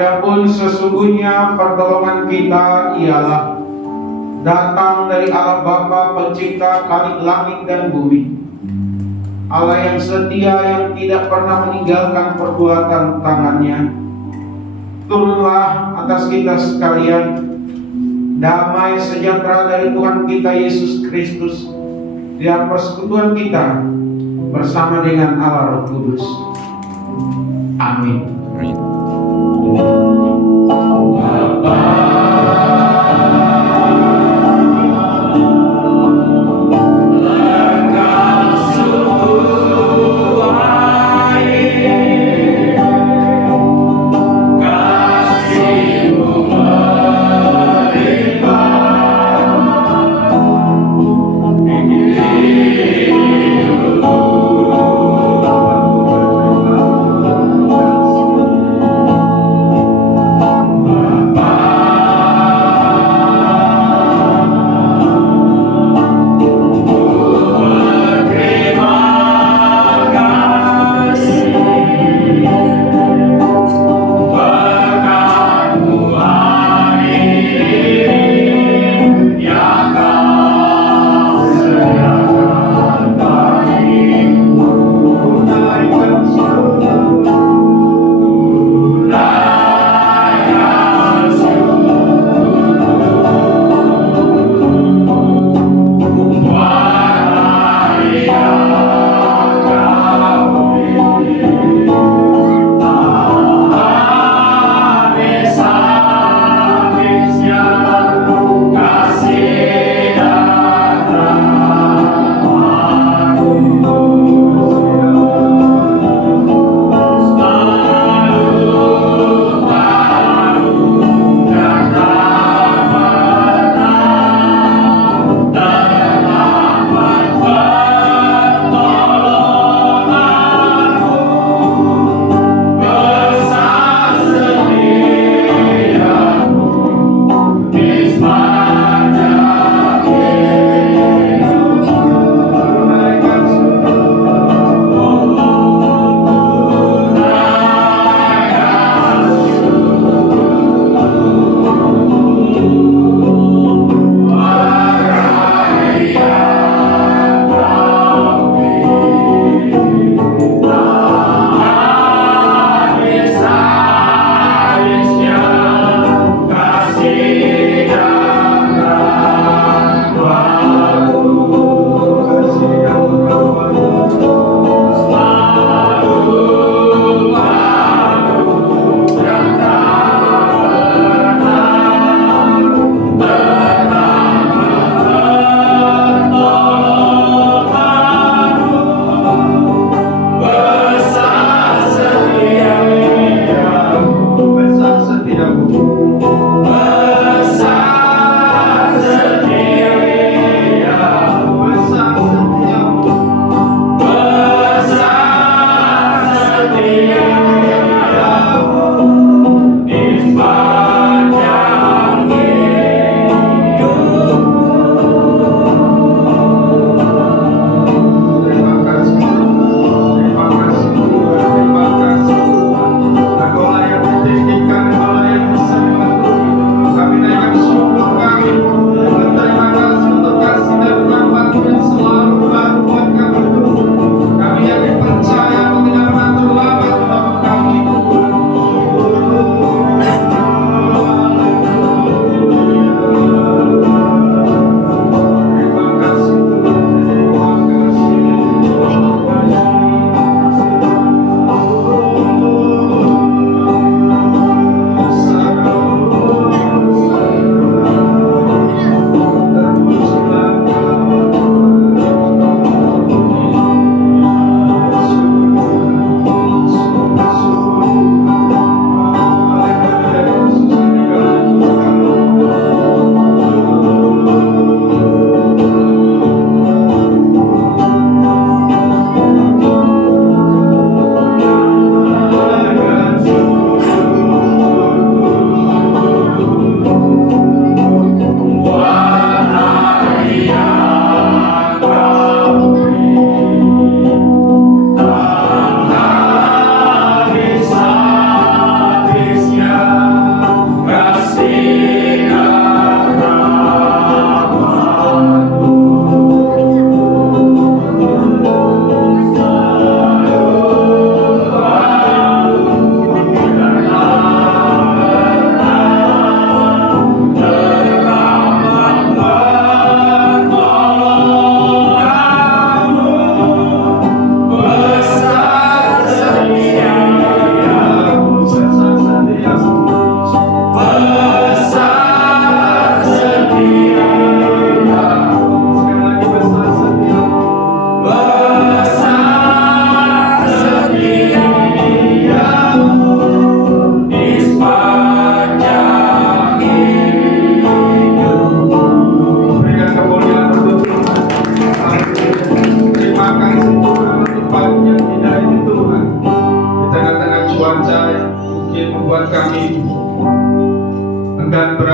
Adapun sesungguhnya pertolongan kita ialah datang dari Allah Bapa pencipta langit dan bumi, Allah yang setia, yang tidak pernah meninggalkan perbuatan tangannya. Turunlah atas kita sekalian damai sejahtera dari Tuhan kita Yesus Kristus, dan persekutuan kita bersama dengan Allah Roh Kudus. Amin.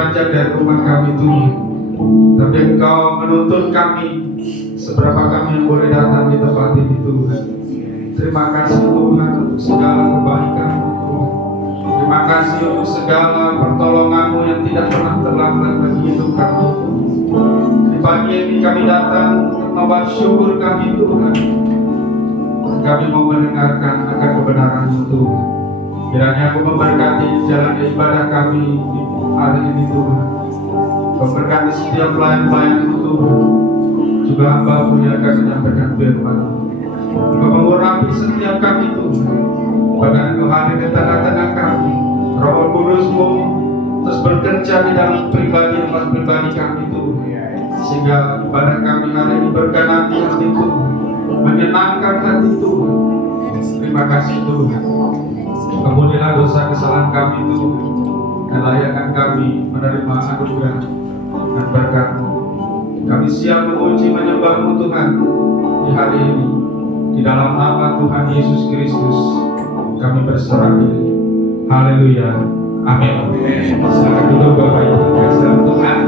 beranjak dari rumah kami Tuhan, tapi Engkau menuntun kami seberapa kami yang boleh datang di tempat ini Tuhan. Terima kasih Tuhan untuk segala kebaikan-Mu Tuhan. Terima kasih untuk segala pertolongan-Mu yang tidak pernah terlambat bagi hidup kami. Di pagi ini kami datang untuk membawa syukur kami Tuhan. Kami mau mendengarkan akan kebenaran-Mu Tuhan. Kiranya Aku memberkati jalan ibadah kami di hari ini Tuhan. Memberkati setiap pelayan-pelayan-Mu Tuhan. Juga hamba-Mu yang akan menyampaikan firman-Mu. Engkau mengurapi setiap kami Tuhan. Bahkan Engkau hadir di tengah-tengah kami. Roh Kudus-Mu terus bekerja di dalam pribadi kami Tuhan. Sehingga ibadah kami hari ini berkenan di hati Tuhan, menyenangkan hati Tuhan. Terima kasih Tuhan. Ampunilah dosa kesalahan kami Tuhan, dan layakkan kami menerima anugerah dan berkat-Mu. Kami siap memuji menyembah-Mu Tuhan di hari ini. Di dalam nama Tuhan Yesus Kristus kami berserah diri. Haleluya. Amin. Silakan duduk Bapak Ibu. Kasih Tuhan.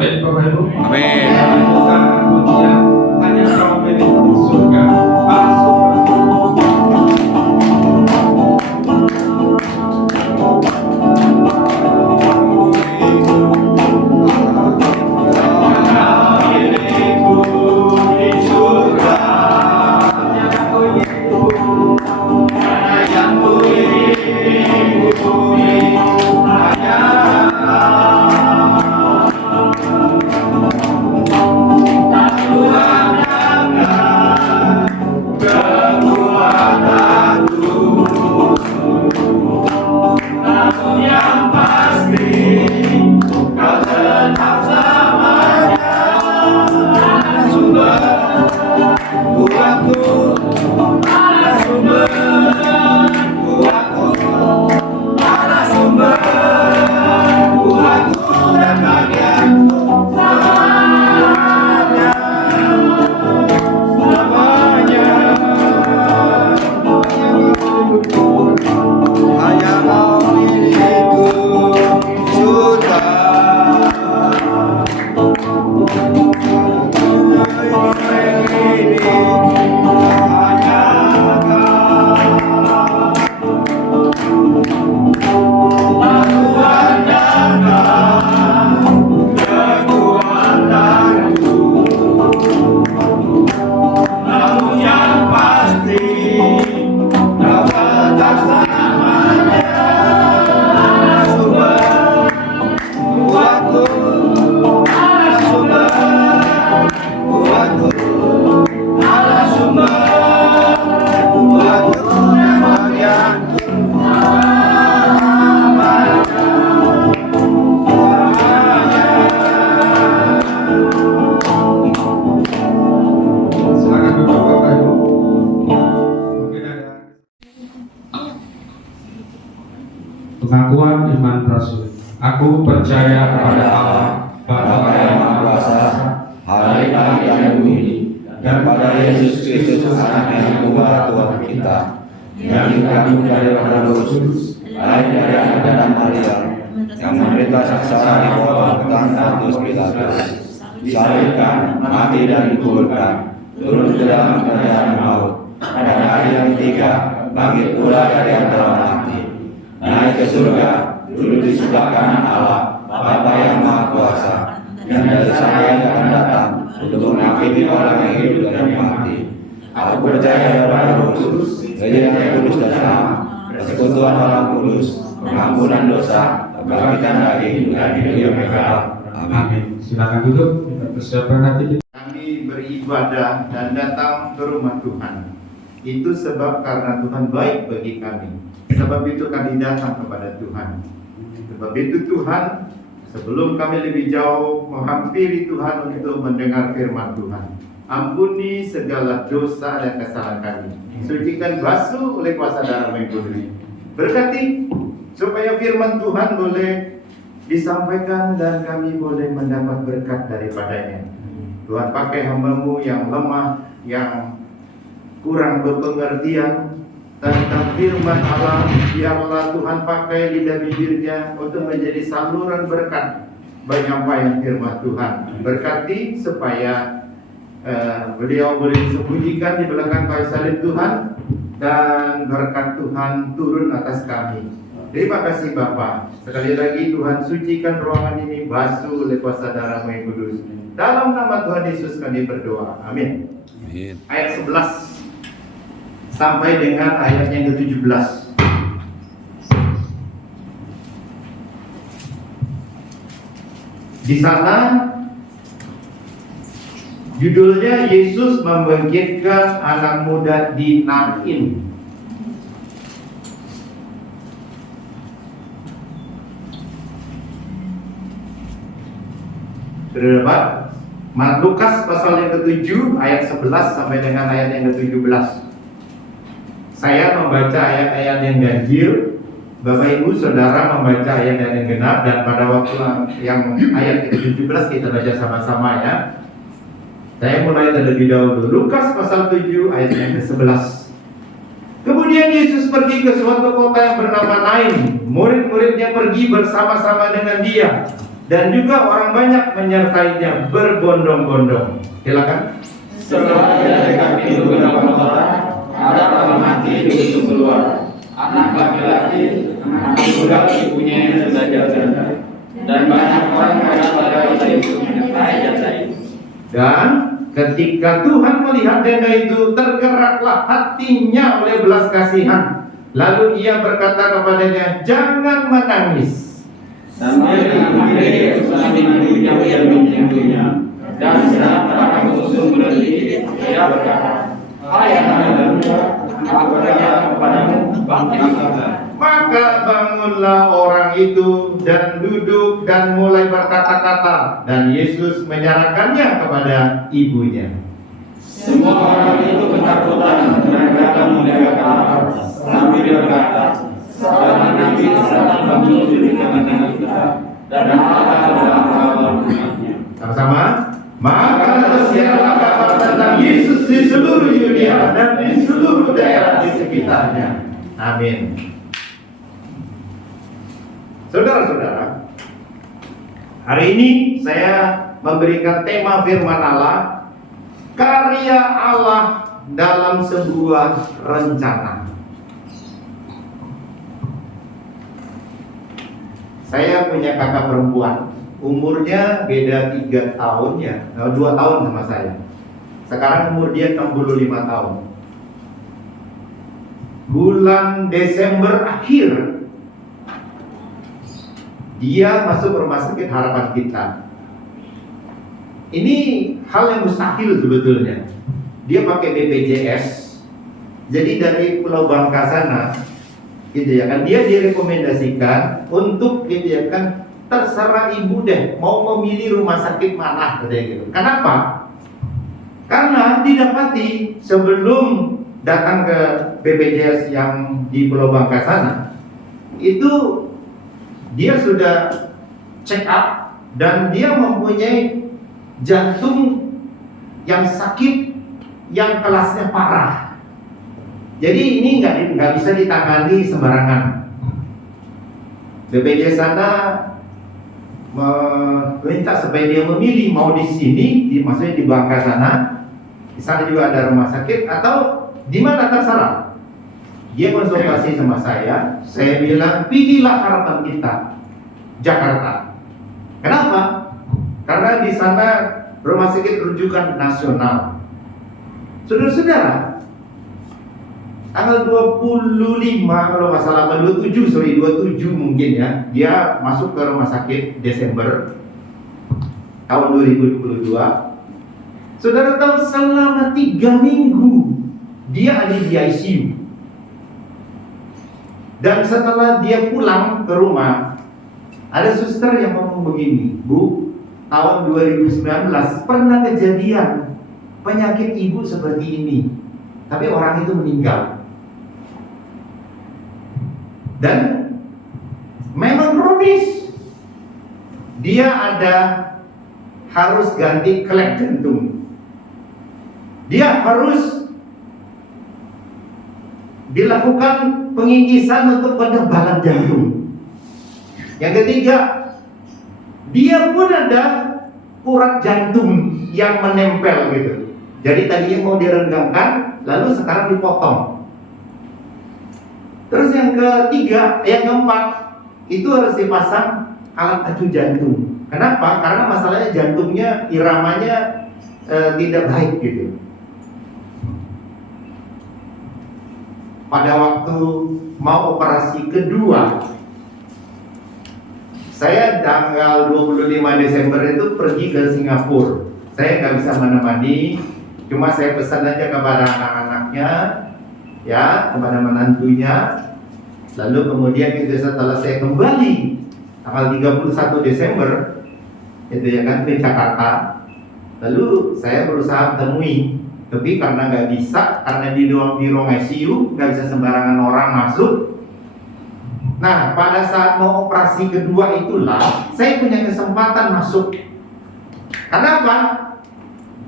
Amin, Bapak Ibu. Amin. Bukan pujian, hanya kaum milik surga. Masuk. Pengakuan iman prasul. Aku percaya kepada Allah, Bapa yang Maha Kuasa, hari langit dan bumi, dan pada Yesus Kristus Anak yang Tuhan Tuhan kita, yang dikandung dari Roh Kudus, lahir dari anak dan Maria, yang menderita sengsara di bawah tangan Pontius Pilatus, disalibkan, mati dan dikuburkan, turun ke dalam kerajaan maut, pada hari yang ketiga bangkit pula dari antara mati, naik ke surga, duduk di sebelah kanan Allah, Bapa yang Maha Kuasa, dan dari sana yang akan datang untuk menghakimi orang yang hidup dan yang mati. Aku percaya pada Roh Kudus, Gereja yang kudus dan sama, persekutuan orang kudus, pengampunan dosa, kebangkitan dari hidup dan hidup yang kekal. Amin. Silakan duduk. Kita persiapkan nanti. Kami beribadah dan datang ke rumah Tuhan. Itu sebab karena Tuhan baik bagi kami. Sebab itu kami datang kepada Tuhan. Sebab itu Tuhan, sebelum kami lebih jauh menghampiri Tuhan untuk mendengar firman Tuhan, ampuni segala dosa dan kesalahan kami. Sucikan basuh oleh kuasa darah yang kudus. Berkati supaya firman Tuhan boleh disampaikan dan kami boleh mendapat berkat daripadanya. Tuhan pakai hamba-Mu yang lemah, yang kurang berpengertian tentang firman Allah, biarlah Tuhan pakai lidah bibirnya untuk menjadi saluran berkat penyampaian firman Tuhan. Berkati supaya beliau boleh disembunyikan di belakang kayu salib Tuhan, dan berkat Tuhan turun atas kami. Terima kasih Bapa. Sekali lagi Tuhan, sucikan ruangan ini, basuh oleh kuasa darah yang kudus. Dalam nama Tuhan Yesus kami berdoa. Amin. Amin. Ayat 11 sampai dengan ayat yang ke-17. Di sana judulnya Yesus membangkitkan anak muda di Nain. Sudah dapat? Lukas pasal yang ke-7 ayat 11 sampai dengan ayat yang ke-17. Saya membaca ayat-ayat yang ganjil, Bapak Ibu Saudara membaca ayat yang genap, dan pada waktu yang ayat ke-17 kita baca sama-sama ya. Saya mulai terlebih dahulu. Lukas pasal 7 ayat yang ke-11. Kemudian Yesus pergi ke suatu kota yang bernama Nain. Murid-muridnya pergi bersama-sama dengan dia. dan juga orang banyak menyertainya berbondong-bondong. Silakan. Setelah dia dekat pintu gerbang kota, ada orang mati di pintu keluar. Anak laki-laki, anak tunggal ibunya yang sudah janda, dan banyak orang pada kota itu menyertai janda itu. Dan ketika Tuhan melihat janda itu, tergeraklah hatinya oleh belas kasihan. Lalu ia berkata kepadanya, jangan menangis. Dan dia mengambil kesusahan ibunya yang menyintunya. Dan sedang orang khusus berhenti, dia berkata, hai anak muda, aku berkata kepadamu, bangkitlah. Maka bangunlah orang itu dan duduk dan mulai berkata-kata, dan Yesus menyerahkannya kepada ibunya. Semua orang itu ketakutan, mereka memegang Allah sambil berkata, seorang nabi datang menuju di tengah-tengah kita, dan Allah adalah kabar umatnya. Sama-sama. Maka tersiarlah kabar tentang Yesus di seluruh Yudea dan di seluruh daerah di sekitarnya. Amin. Saudara-saudara, hari ini saya memberikan tema firman Allah, karya Allah dalam sebuah rencana. Saya punya kakak perempuan, umurnya beda 3 tahun ya, 2 tahun sama saya. Sekarang umur dia 65 tahun. Bulan Desember akhir dia masuk rumah sakit Harapan Kita. Ini hal yang mustahil sebetulnya. Dia pakai BPJS. Jadi dari Pulau Bangka sana, gitu ya kan, dia direkomendasikan untuk, gitu ya kan, terserah ibu deh mau memilih rumah sakit mana, gitu. Kenapa? Karena didapati sebelum datang ke BPJS yang di Pulau Bangka sana, itu dia sudah check up dan dia mempunyai jantung yang sakit, yang kelasnya parah. Jadi ini nggak bisa ditangani sembarangan. BPJS sana meminta supaya dia memilih mau di sini, maksudnya di Bangka sana. Di sana juga ada rumah sakit atau di mana terserah. Dia konsultasi sama saya bilang pilihlah Harapan Kita Jakarta. Kenapa? Karena di sana rumah sakit rujukan nasional. Saudara-saudara, tanggal 25 kalau nggak salah, 27 mungkin ya, dia masuk ke rumah sakit Desember tahun 2022. Saudara tahu selama 3 minggu dia ada di ICU. Dan setelah dia pulang ke rumah, ada suster yang ngomong begini, Bu, tahun 2019 pernah kejadian penyakit ibu seperti ini, tapi orang itu meninggal. Dan memang kronis. Dia harus ganti klek jantung. Dia harus dilakukan pengikisan untuk penebalan jantung. Yang ketiga, dia pun ada urat jantung yang menempel gitu. Jadi tadinya mau direnggangkan, lalu sekarang dipotong. Terus yang keempat, itu harus dipasang alat acuh jantung. Kenapa? Karena masalahnya jantungnya, iramanya tidak baik gitu. Pada waktu mau operasi kedua, saya tanggal 25 Desember itu pergi ke Singapura. Saya nggak bisa menemani, cuma saya pesan aja kepada anak-anaknya, ya, kepada menantunya. Lalu kemudian itu setelah saya kembali tanggal 31 Desember, itu ya kan, ke Jakarta. Lalu saya berusaha temui, tapi karena nggak bisa, karena di ruang ICU nggak bisa sembarangan orang masuk. Nah, pada saat mau operasi kedua itulah saya punya kesempatan masuk. Kenapa?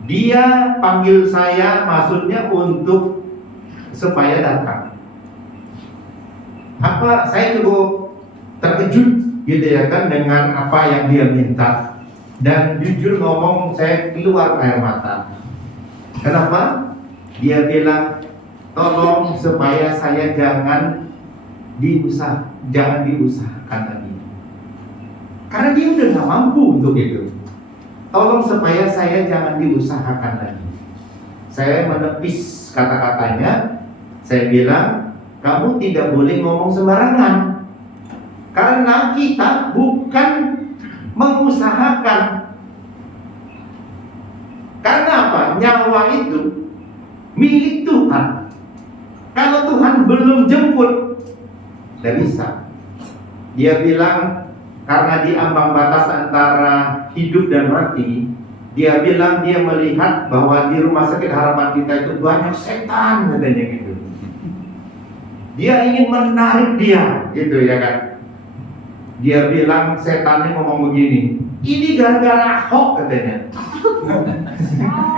Dia panggil saya, maksudnya untuk supaya datang. Saya cukup terkejut gitu ya kan, dengan apa yang dia minta. Dan jujur ngomong, saya keluar air mata. Kenapa? Dia bilang, tolong supaya saya jangan diusahakan lagi. Karena dia udah gak mampu untuk itu. Tolong supaya saya jangan diusahakan lagi. Saya menepis kata-katanya. Saya bilang, kamu tidak boleh ngomong sembarangan. Karena kita bukan mengusahakan. Karena apa? Nyawa itu milik Tuhan. Kalau Tuhan belum jemput, tidak bisa. Dia bilang, karena di ambang batas antara hidup dan mati, dia bilang dia melihat bahwa di rumah sakit harapan kita itu banyak setan, katanya gitu. Dia ingin menarik dia, gitu ya kan. Dia bilang, setannya ngomong begini, ini gara-gara Ahok, katanya.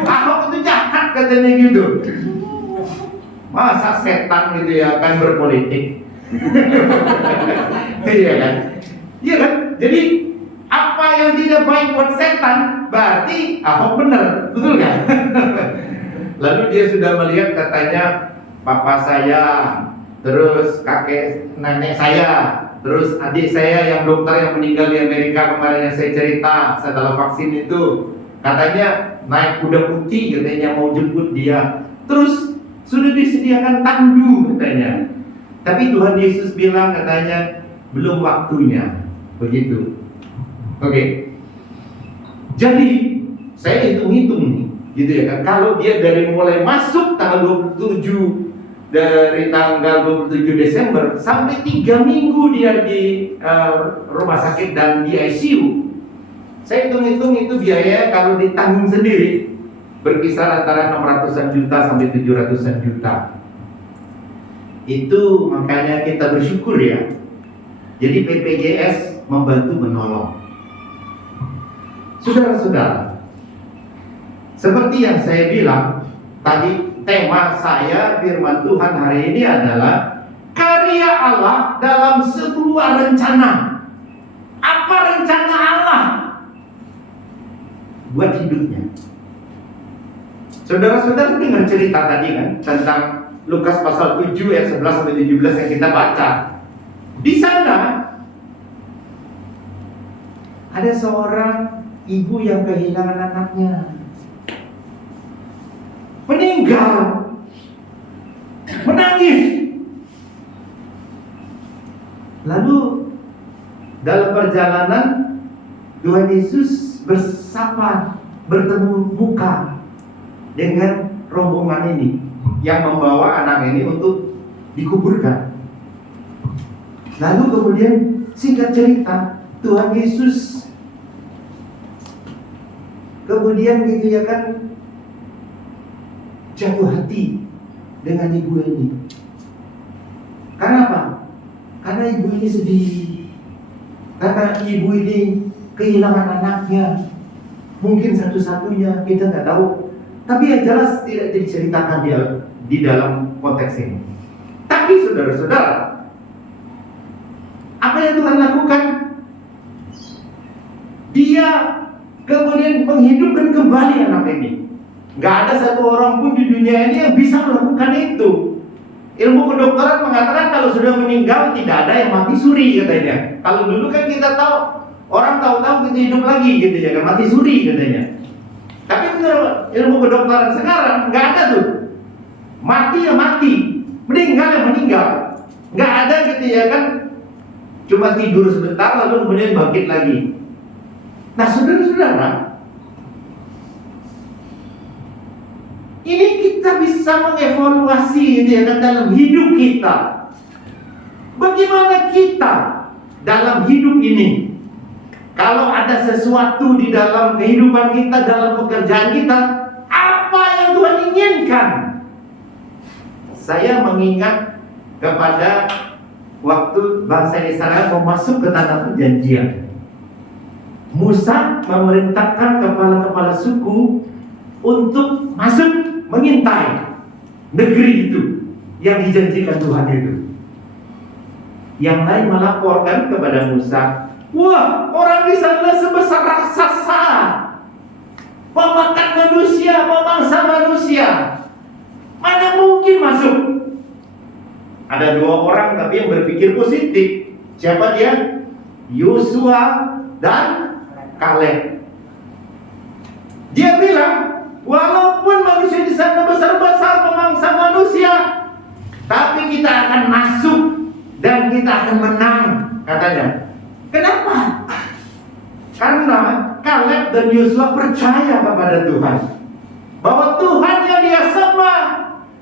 Ahok itu jahat, katanya gitu. Masa setan gitu ya kan berpolitik. Iya kan? Iya kan? Jadi apa yang tidak baik buat setan berarti Ahok benar, betul kan? Lalu dia sudah melihat, katanya papa saya, terus kakek nenek saya, terus adik saya yang dokter yang meninggal di Amerika kemarin yang saya cerita setelah vaksin itu, katanya naik kuda putih, katanya mau jemput dia. Terus sudah disediakan tandu, katanya. Tapi Tuhan Yesus bilang, katanya belum waktunya. Begitu. Oke. Jadi saya hitung-hitung nih, gitu ya kan. Kalau dia dari mulai masuk tanggal 27, dari tanggal 27 Desember sampai 3 minggu dia di rumah sakit dan di ICU, saya hitung-hitung itu biaya kalau ditanggung sendiri berkisar antara 600-an juta sampai 700-an juta. Itu makanya kita bersyukur ya. Jadi BPJS membantu menolong. Saudara-saudara, seperti yang saya bilang tadi, tema saya firman Tuhan hari ini adalah karya Allah dalam sebuah rencana. Apa rencana Allah buat hidupnya? Saudara-saudara dengar cerita tadi kan tentang Lukas pasal 7 ayat 11 sampai 17 yang kita baca. Di sana ada seorang ibu yang kehilangan anaknya, meninggal, menangis. Lalu dalam perjalanan Tuhan Yesus bersapa, bertemu muka dengan rombongan ini yang membawa anak ini untuk dikuburkan. Lalu kemudian singkat cerita, Tuhan Yesus kemudian gitu ya kan jatuh hati dengan ibu ini. Karena apa? Karena ibu ini sedih. Karena ibu ini kehilangan anaknya, mungkin satu-satunya, kita nggak tahu. Tapi yang jelas tidak diceritakan di dalam konteks ini. Tapi saudara-saudara, apa yang Tuhan lakukan? Dia kemudian menghidupkan kembali anak ini. Gak ada satu orang pun di dunia ini yang bisa melakukan itu. Ilmu kedokteran mengatakan kalau sudah meninggal tidak ada yang mati suri, katanya. Kalau dulu kan kita tahu, orang tahu-tahu kita hidup lagi gitu ya, kan mati suri katanya. Tapi menurut ilmu kedokteran sekarang nggak ada tuh. Mati ya mati, meninggal ya meninggal. Nggak ada gitu ya kan. Cuma tidur sebentar lalu kemudian bangkit lagi. Nah saudara-saudara, ini kita bisa mengevaluasi gitu ya kan dalam hidup kita. Bagaimana kita dalam hidup ini? Kalau ada sesuatu di dalam kehidupan kita, dalam pekerjaan kita, apa yang Tuhan inginkan? Saya mengingat kepada waktu bangsa Israel mau masuk ke tanah perjanjian. Musa memerintahkan kepala-kepala suku untuk masuk mengintai negeri itu yang dijanjikan Tuhan itu. Yang lain melaporkan kepada Musa, Wah, orang di sana sebesar raksasa, memakan manusia, memangsa manusia. Mana mungkin masuk? Ada 2 orang tapi yang berpikir positif. Siapa dia? Yosua dan Kaleb. Dia bilang, walaupun manusia di sana besar-besar memangsa manusia, tapi kita akan masuk dan kita akan menang, katanya. Kenapa? Karena Kaleb dan Yosua percaya kepada Tuhan, bahwa Tuhan yang dia sembah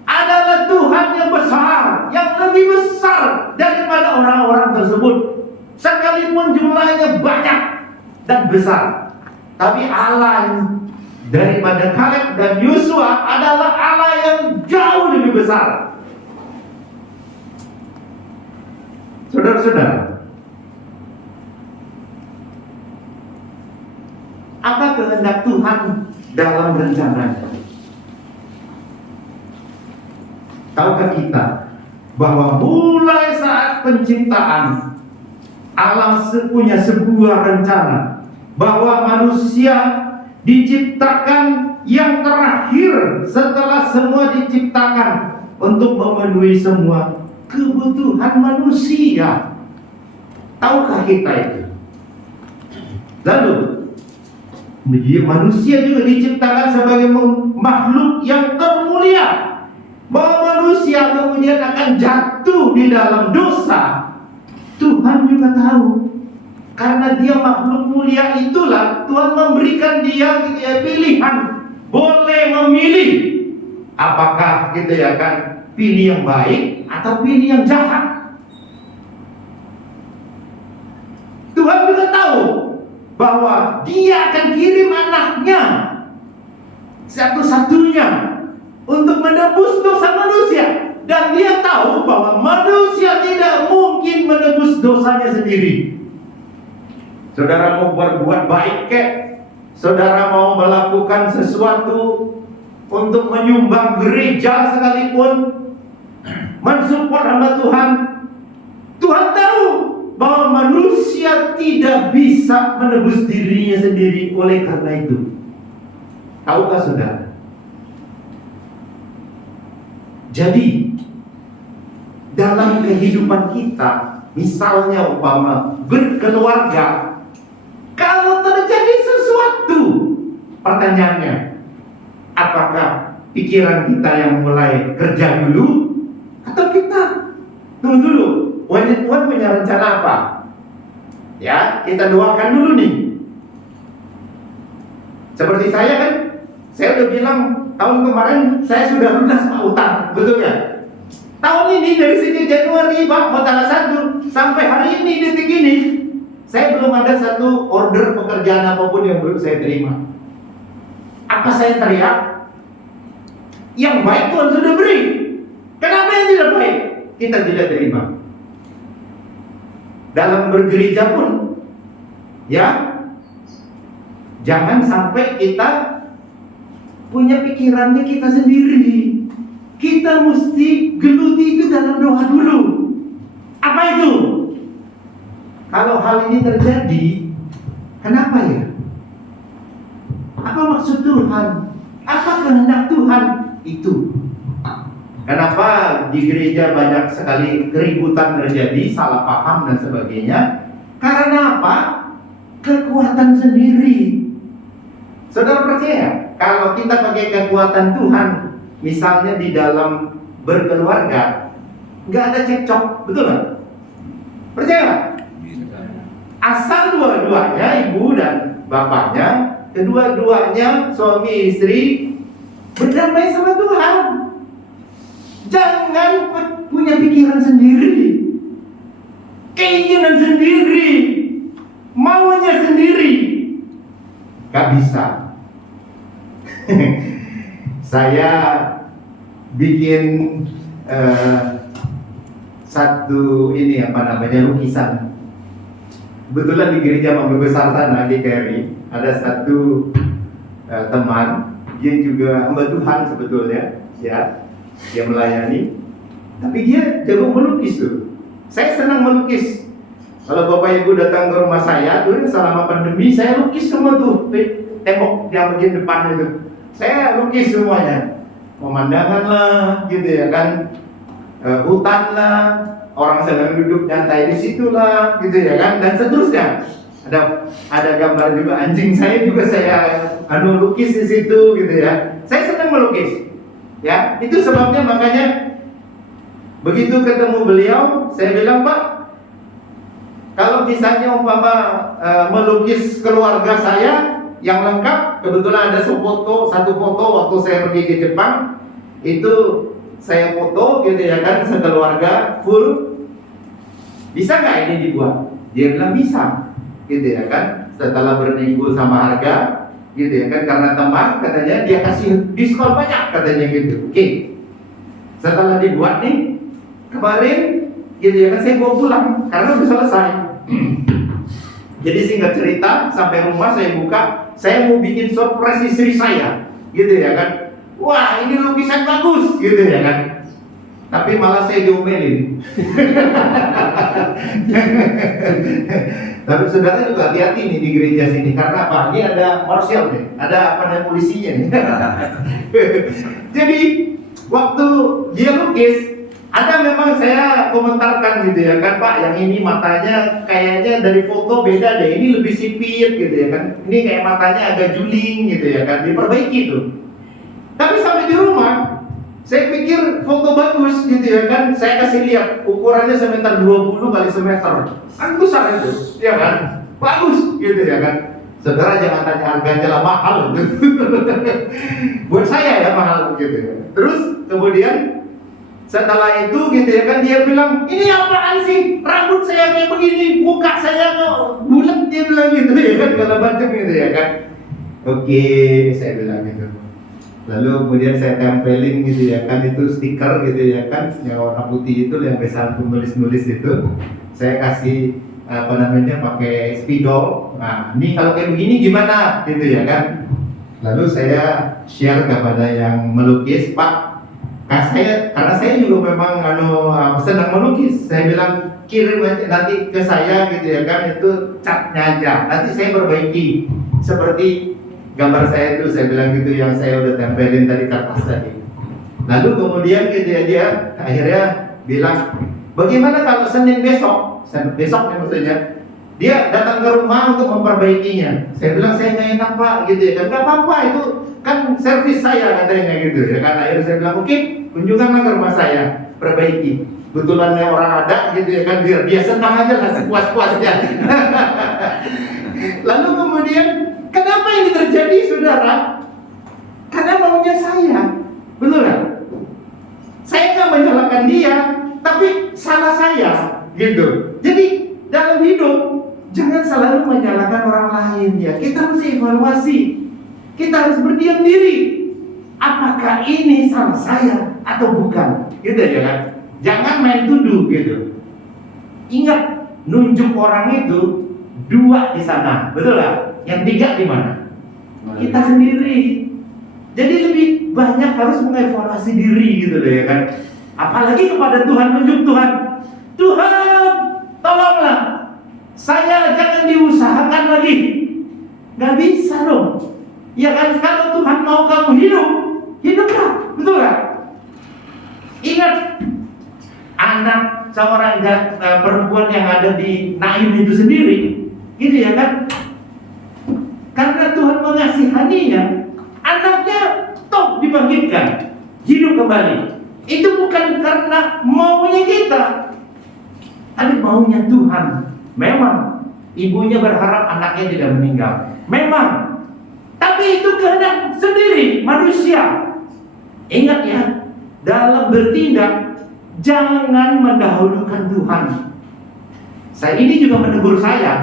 adalah Tuhan yang besar, yang lebih besar daripada orang-orang tersebut, sekalipun jumlahnya banyak dan besar. Tapi Allah daripada Kaleb dan Yosua adalah Allah yang jauh lebih besar. Saudara-saudara, apa kehendak Tuhan dalam rencananya? Tahukah kita bahwa mulai saat penciptaan Allah punya sebuah rencana bahwa manusia diciptakan yang terakhir setelah semua diciptakan untuk memenuhi semua kebutuhan manusia. Tahukah kita itu? Lalu manusia juga diciptakan sebagai makhluk yang termulia, bahwa manusia kemudian akan jatuh di dalam dosa. Tuhan juga tahu, karena dia makhluk mulia itulah Tuhan memberikan dia pilihan, boleh memilih apakah gitu ya kan, pilih yang baik atau pilih yang jahat. Tuhan juga tahu bahwa dia akan kirim anaknya satu-satunya untuk menebus dosa manusia. Dan dia tahu bahwa manusia tidak mungkin menebus dosanya sendiri. Saudara mau berbuat baik kek, saudara mau melakukan sesuatu untuk menyumbang gereja sekalipun, mensupport hamba Tuhan, Tuhan tahu bahwa manusia tidak bisa menebus dirinya sendiri. Oleh karena itu, tahukah saudara? Jadi dalam kehidupan kita, misalnya umpama berkeluarga, kalau terjadi sesuatu, pertanyaannya, apakah pikiran kita yang mulai kerja dulu, atau kita tunggu dulu? Tuhan punya rencana apa? Ya, kita doakan dulu nih. Seperti saya kan, saya udah bilang tahun kemarin saya sudah lunas Pak utang, betul ya? Tahun ini dari sejak Januari Pak tanggal 1 sampai hari ini detik ini, saya belum ada satu order pekerjaan apapun yang belum saya terima. Apa saya teriak? Yang baik Tuhan sudah beri. Kenapa yang tidak baik kita tidak terima? Dalam bergereja pun, ya, jangan sampai kita punya pikirannya kita sendiri. Kita mesti geluti itu dalam doa dulu. Apa itu? Kalau hal ini terjadi, kenapa ya? Apa maksud Tuhan? Apa kehendak Tuhan? Itu. Kenapa di gereja banyak sekali keributan terjadi, salah paham dan sebagainya? Karena apa? Kekuatan sendiri. Saudara percaya? Kalau kita pakai kekuatan Tuhan, misalnya di dalam berkeluarga, nggak ada cekcok, betul nggak? Percaya? Asal dua-duanya, ibu dan bapaknya, kedua-duanya suami istri berdamai sama Tuhan. Jangan punya pikiran sendiri, keinginan sendiri, maunya sendiri. Gak bisa. Saya bikin satu ini lukisan. Kebetulan di gereja Mampu Besar sana di KRI ada satu teman, dia juga hamba Tuhan sebetulnya, ya, dia melayani, tapi dia jago melukis tuh. Saya senang melukis. Kalau Bapak Ibu datang ke rumah saya tuh selama pandemi, saya lukis semua tuh tembok yang bagian depan itu. Saya lukis semuanya, pemandangan lah, gitu ya kan, hutan lah, orang sedang duduk nyantai di situ lah, gitu ya kan, dan seterusnya. Ada gambar juga anjing saya juga saya lukis di situ, gitu ya. Saya senang melukis, ya. Itu sebabnya makanya begitu ketemu beliau, saya bilang, Pak, kalau misalnya umpama melukis keluarga saya yang lengkap, kebetulan ada satu foto waktu saya pergi ke Jepang, itu saya foto gitu ya kan, sekeluarga full. Bisa nggak ini dibuat? Dia bilang bisa, gitu ya kan. Setelah bernego sama harga, gitu ya kan, karena teman katanya dia kasih diskon banyak katanya gitu. Oke. Setelah dibuat nih kemarin, gitu ya kan, saya bawa pulang karena udah selesai. Jadi singkat cerita, sampai rumah saya buka, saya mau bikin surprise istri saya, gitu ya kan. Wah, ini lukisan bagus, gitu ya kan. Tapi malah saya diomelin. Tapi saudara juga hati-hati nih di gereja sini, karena apa? Ini ada marshal nih, ada apa namanya polisinya nih. Jadi waktu dia lukis, ada memang saya komentarkan gitu ya kan, Pak, yang ini matanya kayaknya dari foto beda deh, ini lebih sipit gitu ya kan, ini kayak matanya agak juling gitu ya kan, diperbaiki tuh. Tapi sampai di rumah, saya pikir foto bagus gitu ya kan, saya kasih lihat ukurannya semeter 20 kali semeter, kan besar itu, ya kan, bagus gitu ya kan. Saudara jangan tanya harganya lah, mahal gitu. Buat saya ya mahal gitu ya. Terus kemudian setelah itu gitu ya kan, dia bilang, ini apaan sih, rambut saya kayak begini, muka saya kok bulat, dia bilang gitu ya kan, segala macam gitu ya kan. Oke, saya bilang gitu. Lalu kemudian saya tempelin gitu ya kan, itu stiker gitu ya kan, yang warna putih itu yang biasa nulis-nulis itu. Saya kasih apa namanya, pakai spidol. Nah, ini kalau kayak begini gimana gitu ya kan. Lalu saya share kepada yang melukis, Pak, karena saya juga memang senang melukis. Saya bilang, kirim aja nanti ke saya gitu ya kan, itu catnya aja, nanti saya perbaiki seperti gambar saya itu, saya bilang gitu, yang saya udah tempelin tadi kertas tadi. Lalu kemudian gitu ya, dia akhirnya bilang, bagaimana kalau Senin besok nih maksudnya, dia datang ke rumah untuk memperbaikinya. Saya bilang, saya nggak enak Pak gitu ya kan. Nggak apa-apa, itu kan servis saya katanya gitu ya kan. Akhirnya saya bilang, oke, kunjunganlah ke rumah saya, perbaiki. Kebetulannya orang ada gitu ya kan, biar dia senang aja lah, sepuas-puasnya. Lalu kemudian, kenapa ini terjadi saudara? Karena maunya saya, betul kan? Saya nggak menyalahkan dia, tapi salah saya gitu. Jadi dalam hidup jangan selalu menyalahkan orang lain ya. Kita mesti evaluasi. Kita harus berdiam diri. Apakah ini salah saya atau bukan? Gitu ya kan? Jangan main tuduh gitu. Ingat, nunjuk orang itu 2 di sana, betul lah? Yang 3 di mana? Kita sendiri. Jadi lebih banyak harus mengevaluasi diri gitu ya kan? Apalagi kepada Tuhan, nunjuk Tuhan. Tuhan, tolonglah, saya jangan diusahakan lagi. Gak bisa dong. Ya kan, kalau Tuhan mau kamu hidup, hiduplah, betul kan? Ingat, anak seorang perempuan yang ada di Naim itu sendiri, gitu ya kan? Karena Tuhan mengasihaninya, anaknya toh dibangkitkan, hidup kembali. Itu bukan karena maunya kita, tapi maunya Tuhan. Memang ibunya berharap anaknya tidak meninggal, memang, tapi itu kehendak sendiri manusia. Ingat ya, dalam bertindak jangan mendahulukan Tuhan. Saya ini juga menegur saya.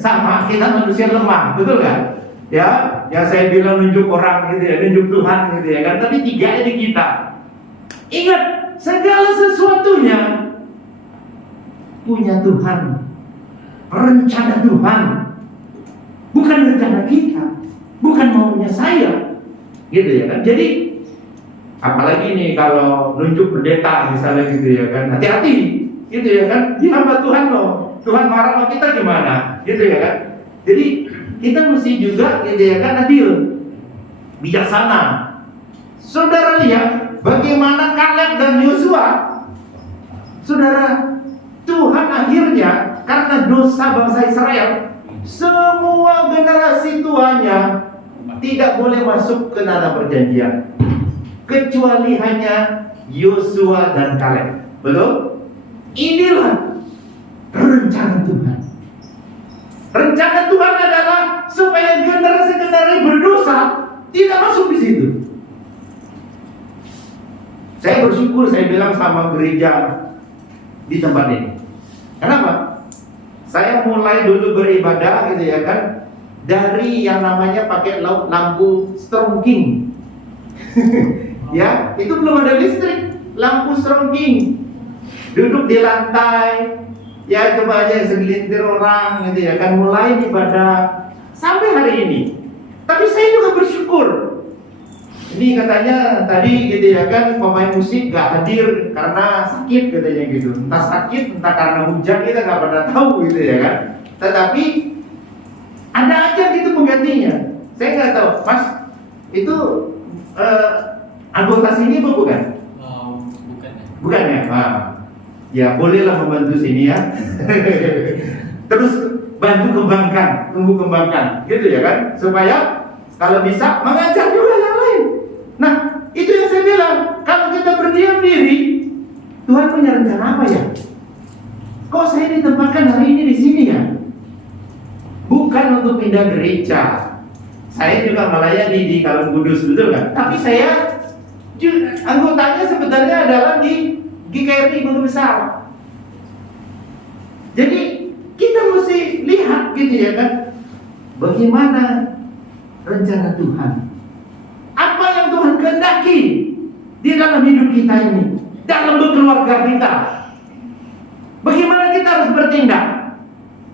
Sama, kita manusia lemah, betul kan? Ya, yang saya bilang nunjuk orang gitu ya, nunjuk Tuhan gitu ya kan. Tapi 3 di kita. Ingat, segala sesuatunya punya Tuhan, rencana Tuhan, bukan rencana kita, bukan maunya saya, gitu ya kan. Jadi apalagi nih kalau nunjuk pendeta misalnya gitu ya kan, hati-hati gitu ya kan, dia hamba Tuhan loh, Tuhan marah sama kita gimana? Gitu ya kan? Jadi kita mesti juga gitu ya kan adil, bijaksana. Saudara lihat bagaimana Kaleb dan Yosua. Saudara, Tuhan akhirnya karena dosa bangsa Israel, semua generasi tuanya tidak boleh masuk ke tanah perjanjian, kecuali hanya Yosua dan Kaleb. Betul? Inilah rencana Tuhan. Rencana Tuhan adalah supaya generasi-generasi berdosa tidak masuk di situ. Saya bersyukur saya bilang sama gereja di tempat ini. Kenapa? Saya mulai dulu beribadah gitu ya kan, dari yang namanya pakai lampu strongking. Ya, itu belum ada listrik, lampu strongking. Duduk di lantai, ya coba aja segelintir orang gitu ya kan, mulai ibadah sampai hari ini. Tapi saya juga bersyukur. Ini katanya tadi gitu ya kan, pemain musik gak hadir karena sakit katanya gitu. Entah sakit, entah karena hujan, kita gak pernah tahu gitu ya kan. Tetapi ada aja gitu penggantinya. Saya nggak tahu, Mas itu anggota sini apa bukan? Bukan ya. Bukan ya? Nah, ya bolehlah membantu sini ya. Terus bantu kembangkan, tumbuh kembangkan, gitu ya kan? Supaya kalau bisa mengajar juga yang lain. Nah, itu yang saya bilang. Kalau kita berdiam diri, Tuhan punya rencana apa ya? Kok saya ditempatkan hari ini di sini ya? Bukan untuk pindah gereja. Saya juga melayani di Kalung Kudus, betul kan? Tapi saya anggotanya sebenarnya adalah di GKRI Gunung Besar. Jadi kita mesti lihat gitu ya kan, bagaimana rencana Tuhan. Apa yang Tuhan kehendaki di dalam hidup kita ini, dalam berkeluarga kita. Bagaimana kita harus bertindak?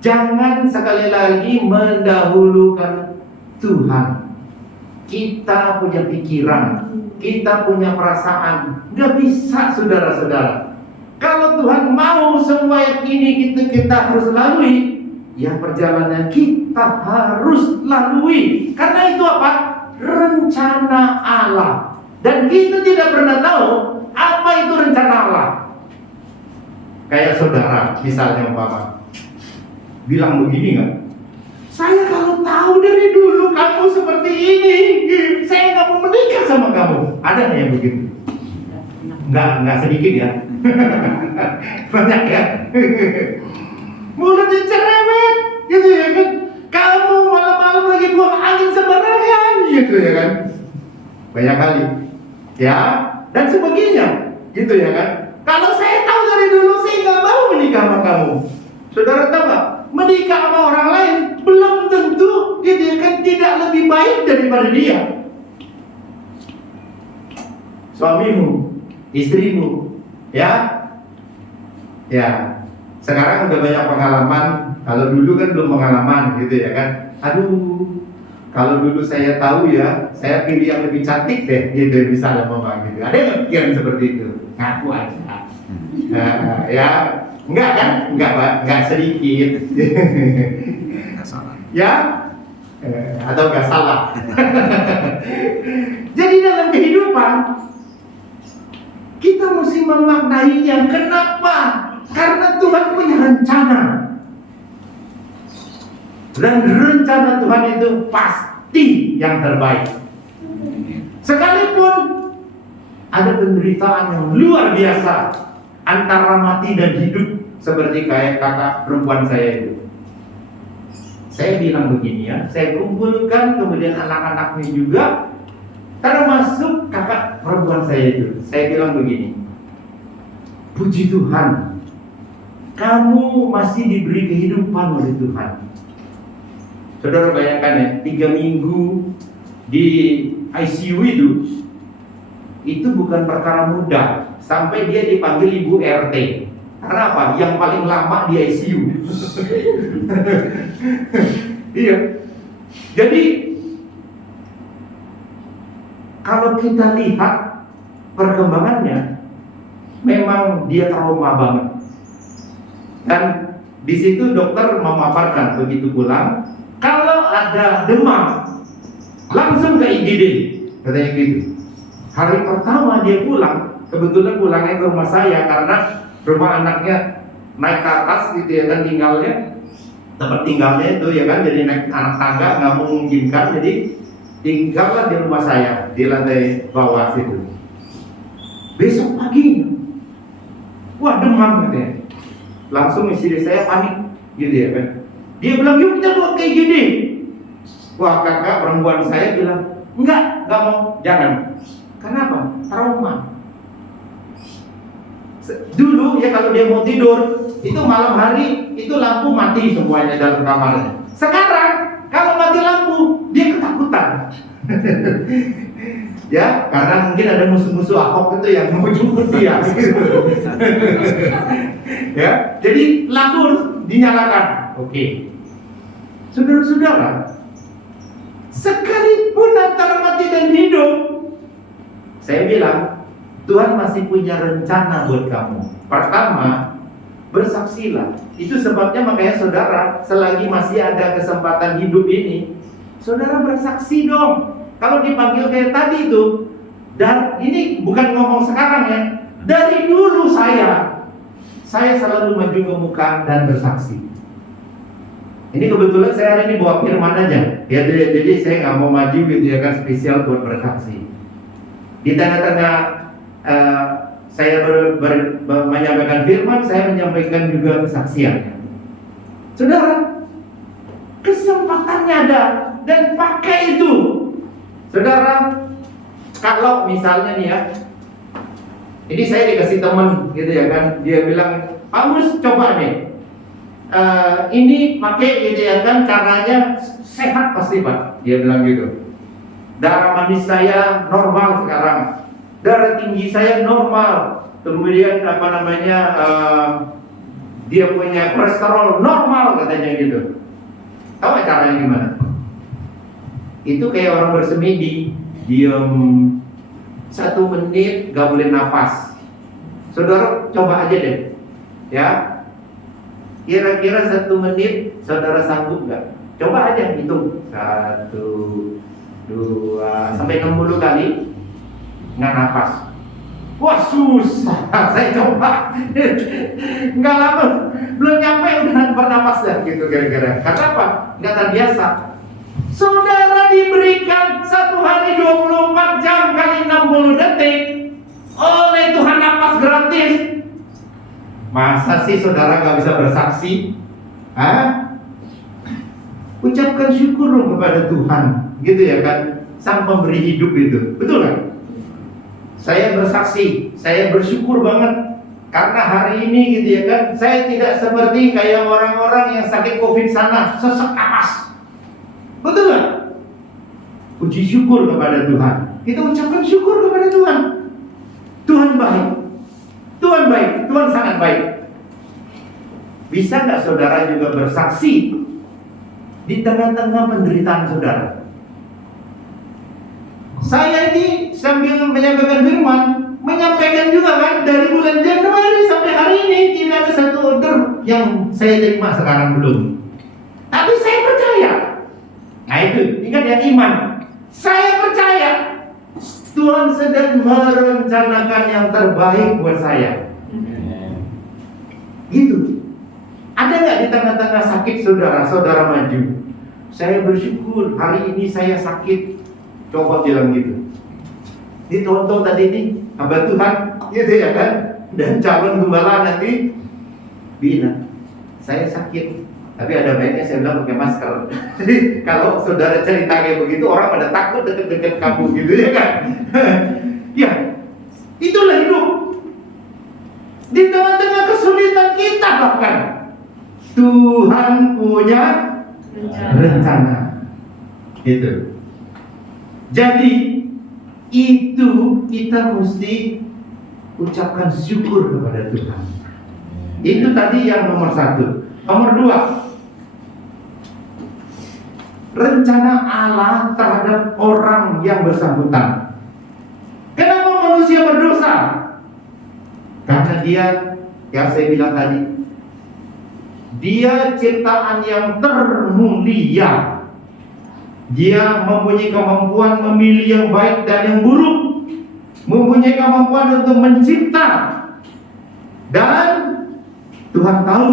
Jangan sekali lagi mendahulukan Tuhan. Kita punya pikiran, kita punya perasaan. Gak bisa saudara-saudara. Kalau Tuhan mau semua yang ini kita harus lalui, ya perjalanan kita harus lalui. Karena itu apa? Rencana Allah. Dan kita tidak pernah tahu apa itu rencana Allah. Kayak saudara misalnya umpama bilang begini kan, saya kalau tahu dari dulu kamu seperti ini, saya nggak mau menikah sama kamu. Ada nggak yang begitu? Nggak sedikit ya. Banyak ya. Mulutnya cerewet, gitu ya kan. Kamu malam-malam lagi buang angin sembarangan, gitu ya kan. Banyak kali, ya. Dan sebagainya, gitu ya kan. Kalau saya tahu dari dulu, saya nggak mau menikah sama kamu. Saudara tahu nggak? Menikah sama orang lain belum tentu gitu kan tidak lebih baik daripada dia. Suamimu, istrimu, ya. Sekarang udah banyak pengalaman. Kalau dulu kan belum pengalaman gitu ya kan. Aduh, kalau dulu saya tahu ya, saya pilih yang lebih cantik deh, gitu misalnya mama gitu. Ada yang pikiran seperti itu? Ngaku aja. Nah, ya. Enggak kan? Enggak sedikit. Nggak salah. Ya? Atau enggak salah. Jadi dalam kehidupan kita mesti memaknainya. Kenapa? Karena Tuhan punya rencana. Dan rencana Tuhan itu pasti yang terbaik. Sekalipun ada penderitaan yang luar biasa antara mati dan hidup, seperti kayak kakak perempuan saya itu. Saya bilang begini ya, saya kumpulkan kemudian anak-anaknya juga, termasuk kakak perempuan saya itu. Saya bilang begini, puji Tuhan, kamu masih diberi kehidupan oleh Tuhan. Saudara bayangkan ya, 3 minggu di ICU itu bukan perkara mudah. Sampai dia dipanggil Ibu RT. Karena apa? Yang paling lama di ICU. Iya. Jadi kalau kita lihat perkembangannya, memang dia trauma banget. Dan Di situ dokter memaparkan begitu pulang, kalau ada demam langsung ke IGD, katanya gitu. Hari pertama dia pulang, kebetulan pulangnya ke rumah saya karena rumah anaknya naik ke atas gitu ya kan, tinggalnya tempat tinggalnya itu ya kan, jadi naik anak tangga nggak memungkinkan, jadi tinggallah di rumah saya di lantai bawah situ. Besok pagi, wah demam katanya. Langsung istri saya panik gitu ya kan. Dia bilang, yuk kita bawa ke IGD. Wah, kakak perempuan saya bilang, enggak mau, jangan. Kenapa? Trauma. Dulu ya kalau dia mau tidur, itu malam hari itu lampu mati semuanya dalam kamarnya. Sekarang kalau mati lampu, dia ketakutan. Ya, karena mungkin ada musuh-musuh Ahok itu yang mau jemput dia. Ya, jadi lampu harus dinyalakan. Oke. Saudara-saudara, sekalipun antara mati dan hidup, saya bilang Tuhan masih punya rencana buat kamu. Pertama, bersaksilah. Itu sebabnya makanya saudara, selagi masih ada kesempatan hidup ini, saudara bersaksi dong. Kalau dipanggil kayak tadi itu, dan ini bukan ngomong sekarang ya, dari dulu saya selalu maju ke muka dan bersaksi. Ini kebetulan saya hari ini bawa firman aja, ya, jadi saya nggak mau maju gitu ya kan, spesial buat bersaksi. Di tengah-tengah saya menyampaikan firman, saya menyampaikan juga kesaksian. Saudara, kesempatannya ada dan pakai itu. Saudara, kalau misalnya nih ya, ini saya dikasih teman gitu ya kan, dia bilang, Pak Mus coba nih, ini pakai gitu ya kan, caranya sehat pasti Pak, dia bilang gitu. Darah manis saya normal sekarang, darah tinggi saya normal, kemudian apa namanya, dia punya kolesterol normal katanya gitu. Tahu caranya gimana? Itu kayak orang bersemedi, diam 1 menit gak boleh nafas. Saudara coba aja deh, ya. Kira-kira 1 menit saudara sanggup gak? Coba aja hitung 1, 2, sampai 60 kali nggak nafas. Wah susah, saya coba nggak lama, belum nyampe udah bernapas dah gitu kira-kira. Karena apa? Nggak terbiasa. Saudara diberikan 1 hari 24 jam kali 60 detik oleh Tuhan napas gratis. Masa sih saudara nggak bisa bersaksi? Hah? Ucapkan syukur dong kepada Tuhan, gitu ya kan? Sang pemberi hidup itu, betul kan? Saya bersaksi, saya bersyukur banget karena hari ini gitu ya kan, saya tidak seperti kayak orang-orang yang sakit COVID sana, sesak napas. Betul gak? Puji syukur kepada Tuhan. Kita ucapkan syukur kepada Tuhan. Tuhan baik. Tuhan baik. Tuhan sangat baik. Bisa gak saudara juga bersaksi di tengah-tengah penderitaan saudara? Saya ini sambil menyampaikan firman, menyampaikan juga kan, dari bulan Januari sampai hari ini tidak ada 1 order yang saya terima sekarang belum. Tapi saya percaya. Nah itu, ingat ya, iman. Saya percaya Tuhan sedang merencanakan yang terbaik buat saya. Gitu. Ada nggak di tengah-tengah sakit saudara maju? Saya bersyukur hari ini saya sakit. Coba bilang gitu. Ini contoh tadi nih, hamba Tuhan, gitu ya kan? Dan calon gembala nanti bilang, saya sakit. Tapi ada baiknya saya bilang pakai masker. Jadi kalau saudara cerita kayak begitu, orang pada takut deket-deket kamu gitu ya kan? Ya, itulah hidup. Di tengah-tengah kesulitan kita bahkan Tuhan punya rencana. Gitu. Jadi itu kita mesti ucapkan syukur kepada Tuhan. Itu tadi yang nomor 1. Nomor 2, rencana Allah terhadap orang yang bersangkutan. Kenapa manusia berdosa? Karena dia, yang saya bilang tadi, Dia ciptaan yang termulia. Dia mempunyai kemampuan memilih yang baik dan yang buruk, mempunyai kemampuan untuk mencipta. Dan Tuhan tahu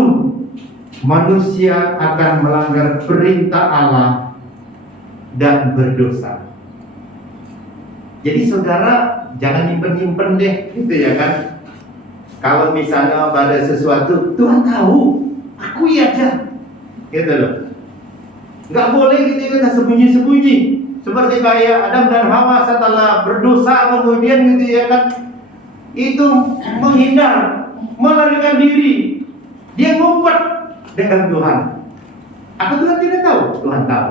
manusia akan melanggar perintah Allah dan berdosa. Jadi saudara jangan nyimpen-nyimpen deh, gitu ya kan. Kalau misalnya pada sesuatu, Tuhan tahu, akui aja, gitu loh. Nggak boleh gitu kan sembunyi-sembunyi. Seperti kayak Adam dan Hawa setelah berdosa kemudian gitu ya kan, itu menghindar, melarikan diri. Dia ngumpet dengan Tuhan. Apa Tuhan tidak tahu? Tuhan tahu.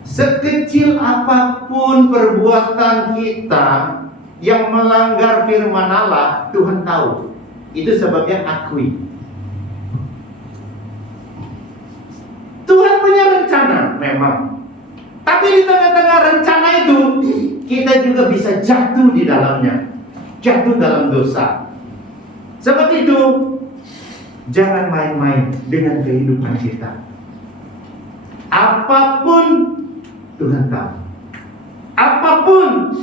Sekecil apapun perbuatan kita yang melanggar firman Allah, Tuhan tahu. Itu sebabnya akui. Tuhan punya rencana memang. Tapi di tengah-tengah rencana itu, kita juga bisa jatuh di dalamnya. Jatuh dalam dosa. Seperti itu, jangan main-main dengan kehidupan kita. Apapun Tuhan tahu. Apapun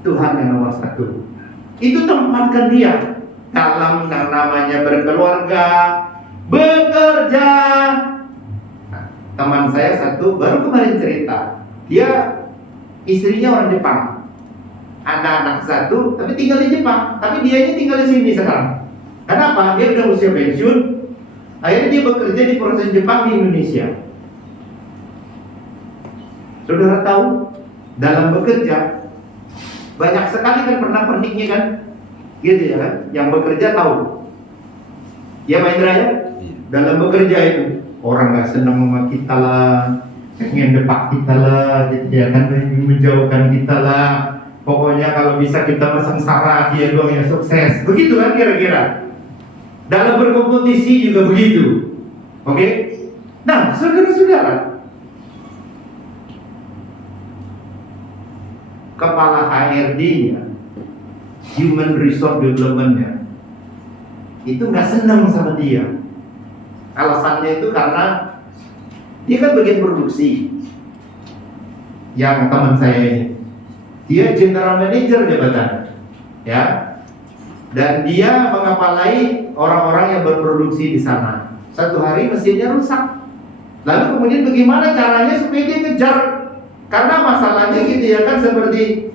Tuhan yang nomor satu. Itu tempatkan dia dalam yang namanya berkeluarga, bekerja. Nah, teman saya satu baru kemarin cerita, dia istrinya orang Jepang, ada anak satu tapi tinggal di Jepang, tapi dianya tinggal di sini sekarang. Kenapa? Dia udah usia pensiun, akhirnya dia bekerja di perusahaan Jepang di Indonesia. Saudara tahu, dalam bekerja banyak sekali kan pernak-perniknya kan, gitu ya kan? Yang bekerja tahu. Ya Pak Indra ya, dalam bekerja itu orang nggak senang sama kita lah, pengen depak kita lah, gitu ya kan, pengen menjauhkan kita lah. Pokoknya kalau bisa kita sengsara, dia doang yang sukses. Begitu kan kira-kira. Dalam berkompetisi juga begitu. Oke? Nah, saudara-saudara, kepala HRD-nya, Human Resource Development-nya, itu nggak senang sama dia. Alasannya itu karena dia kan bagian produksi. Yang teman saya ini, dia general manager jabatan, ya, dan dia mengepalai orang-orang yang berproduksi di sana. Satu hari mesinnya rusak. Lalu kemudian bagaimana caranya supaya dia kejar? Karena masalahnya gitu ya kan, seperti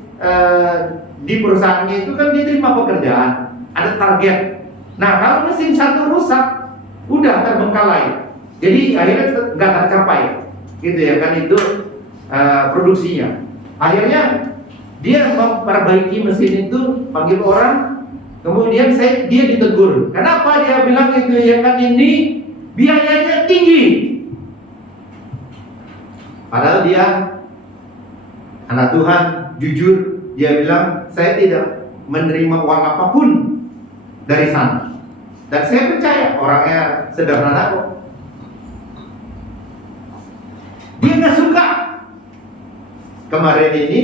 di perusahaannya itu kan dia terima pekerjaan, ada target. Nah kalau mesin satu rusak, udah terbengkalai. Jadi akhirnya nggak tercapai, gitu ya kan, itu produksinya. Akhirnya dia memperbaiki mesin itu, panggil orang, kemudian dia ditegur. Kenapa? Dia bilang itu ya kan, ini biayanya tinggi. Padahal dia anak Tuhan, jujur, dia bilang, saya tidak menerima uang apapun dari sana. Dan saya percaya orangnya sederhana kok. Dia nggak suka. Kemarin ini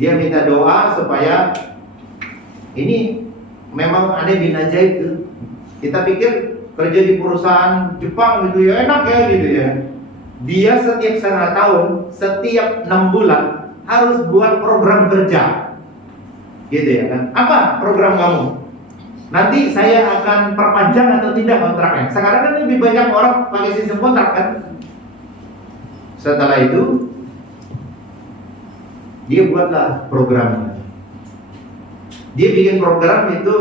dia minta doa supaya ini memang ada bin ajaib itu. Kita pikir kerja di perusahaan Jepang gitu ya enak ya gitu ya. Dia setiap setengah tahun, setiap 6 bulan harus buat program kerja, gitu ya kan? Apa program kamu? Nanti saya akan perpanjang atau tidak kontraknya. Sekarang kan lebih banyak orang pakai sistem kontrak kan? Setelah itu dia buatlah programnya. Dia bikin program itu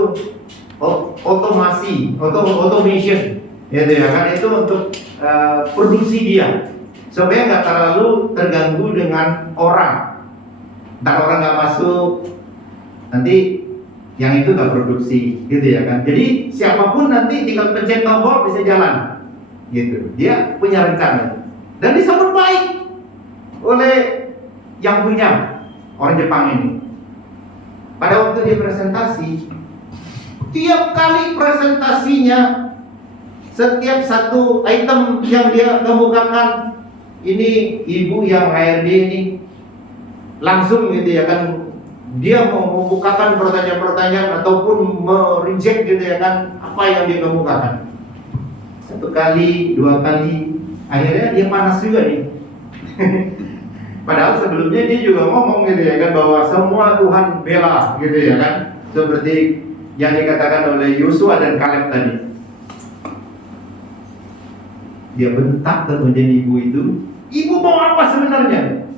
otomasi, automation, gitu ya kan? Itu untuk produksi dia, supaya nggak terlalu terganggu dengan orang. Ntar orang nggak masuk, nanti yang itu nggak produksi, gitu ya kan? Jadi siapapun nanti tinggal pencet tombol bisa jalan, gitu. Dia punya rencana dan disambut baik oleh yang punya orang Jepang ini. Pada waktu dia presentasi, tiap kali presentasinya, setiap satu item yang dia kemukakan, ini ibu yang HRD ini langsung gitu ya kan, dia mau membukakan pertanyaan-pertanyaan ataupun mereject gitu ya kan apa yang dia kemukakan. 1 kali, 2 kali, akhirnya dia panas juga nih. Padahal sebelumnya dia juga ngomong gitu ya kan, bahwa semua Tuhan bela gitu ya kan, seperti yang dikatakan oleh Yosua dan Kaleb tadi. Dia bentak kemudian ibu itu, ibu mau apa sebenarnya?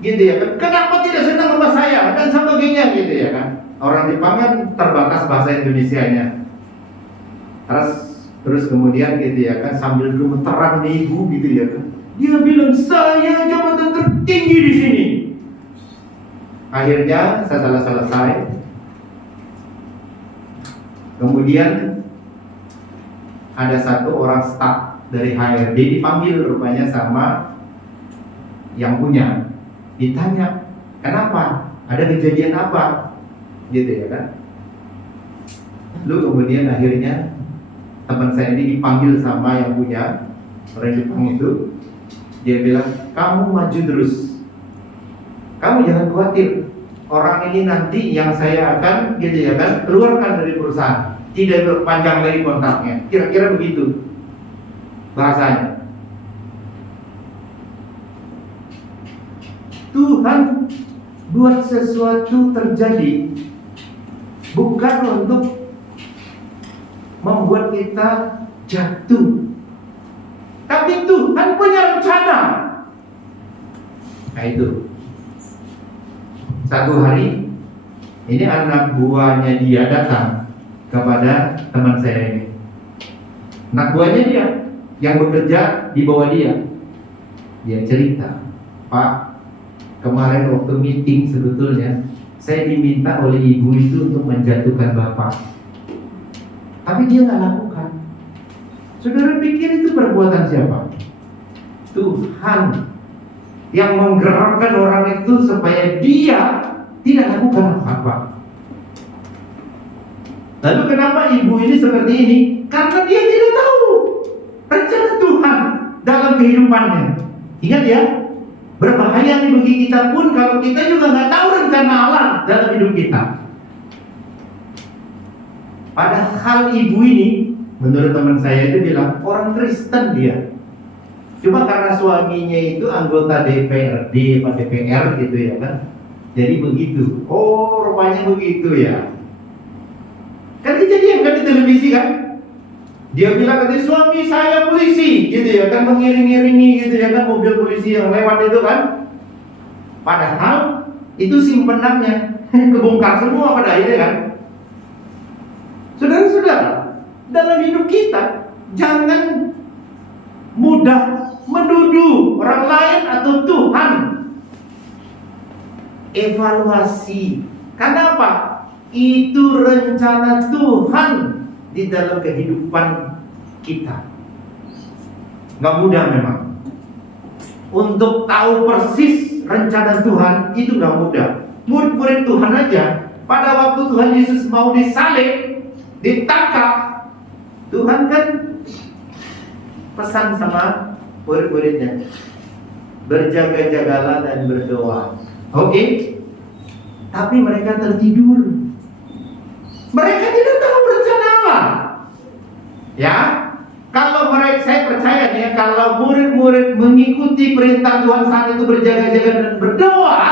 Gitu ya kan, kenapa tidak senang sama saya dan sebagainya gitu ya kan. Orang Jepang kan terbatas bahasa Indonesianya. Terus kemudian gitu ya kan, sambil gemeteran nih ibu gitu ya kan, dia bilang saya jabatan tertinggi di sini. Akhirnya setelah selesai, kemudian ada satu orang staf dari HRD dipanggil rupanya sama yang punya. Ditanya, kenapa? Ada kejadian apa? Gitu ya kan. Lalu kemudian akhirnya teman saya ini dipanggil sama yang punya orang Jepang itu. Dia bilang, kamu maju terus, kamu jangan khawatir, orang ini nanti yang saya akan gitu ya kan, keluarkan dari perusahaan, tidak berpanjang lagi kontraknya. Kira-kira begitu bahasanya. Tuhan buat sesuatu terjadi bukan untuk membuat kita jatuh, tapi Tuhan punya rencana. Nah itu, satu hari ini anak buahnya dia datang kepada teman saya ini. Anak buahnya dia yang bekerja di bawah dia. Dia cerita, Pak, kemarin waktu meeting sebetulnya saya diminta oleh ibu itu untuk menjatuhkan bapak, tapi dia nggak lakukan. Saudara pikir itu perbuatan siapa? Tuhan yang menggerakkan orang itu supaya dia tidak lakukan apa-apa. Lalu kenapa ibu ini seperti ini? Karena dia tidak tahu rencana Tuhan dalam kehidupannya. Ingat ya, berbahaya nih bagi kita pun kalau kita juga nggak tahu rencana Allah dalam hidup kita. Padahal ibu ini, menurut teman saya itu bilang orang Kristen dia. Cuma karena suaminya itu anggota DPRD atau DPR gitu ya kan. Jadi begitu. Oh, rupanya begitu ya. Kan kejadian kan di televisi kan. Dia bilang katanya suami saya polisi gitu ya kan, mengiring-iringi gitu ya kan mobil polisi yang lewat itu kan. Padahal itu simpenannya kebongkar semua pada akhirnya kan. Saudara-saudara, dalam hidup kita jangan mudah menuduh orang lain atau Tuhan. Evaluasi. Kenapa? Itu rencana Tuhan di dalam kehidupan kita. Gak mudah memang. Untuk tahu persis rencana Tuhan itu gak mudah. Murid-murid Tuhan aja, pada waktu Tuhan Yesus mau disalib, ditangkap, Tuhan kan pesan sama murid-muridnya, berjaga-jagalah dan berdoa. Oke? Tapi mereka tertidur. Mereka tidak tahu rencana Allah. Ya, kalau mereka, saya percaya nih, kalau murid-murid mengikuti perintah Tuhan saat itu berjaga-jaga dan berdoa,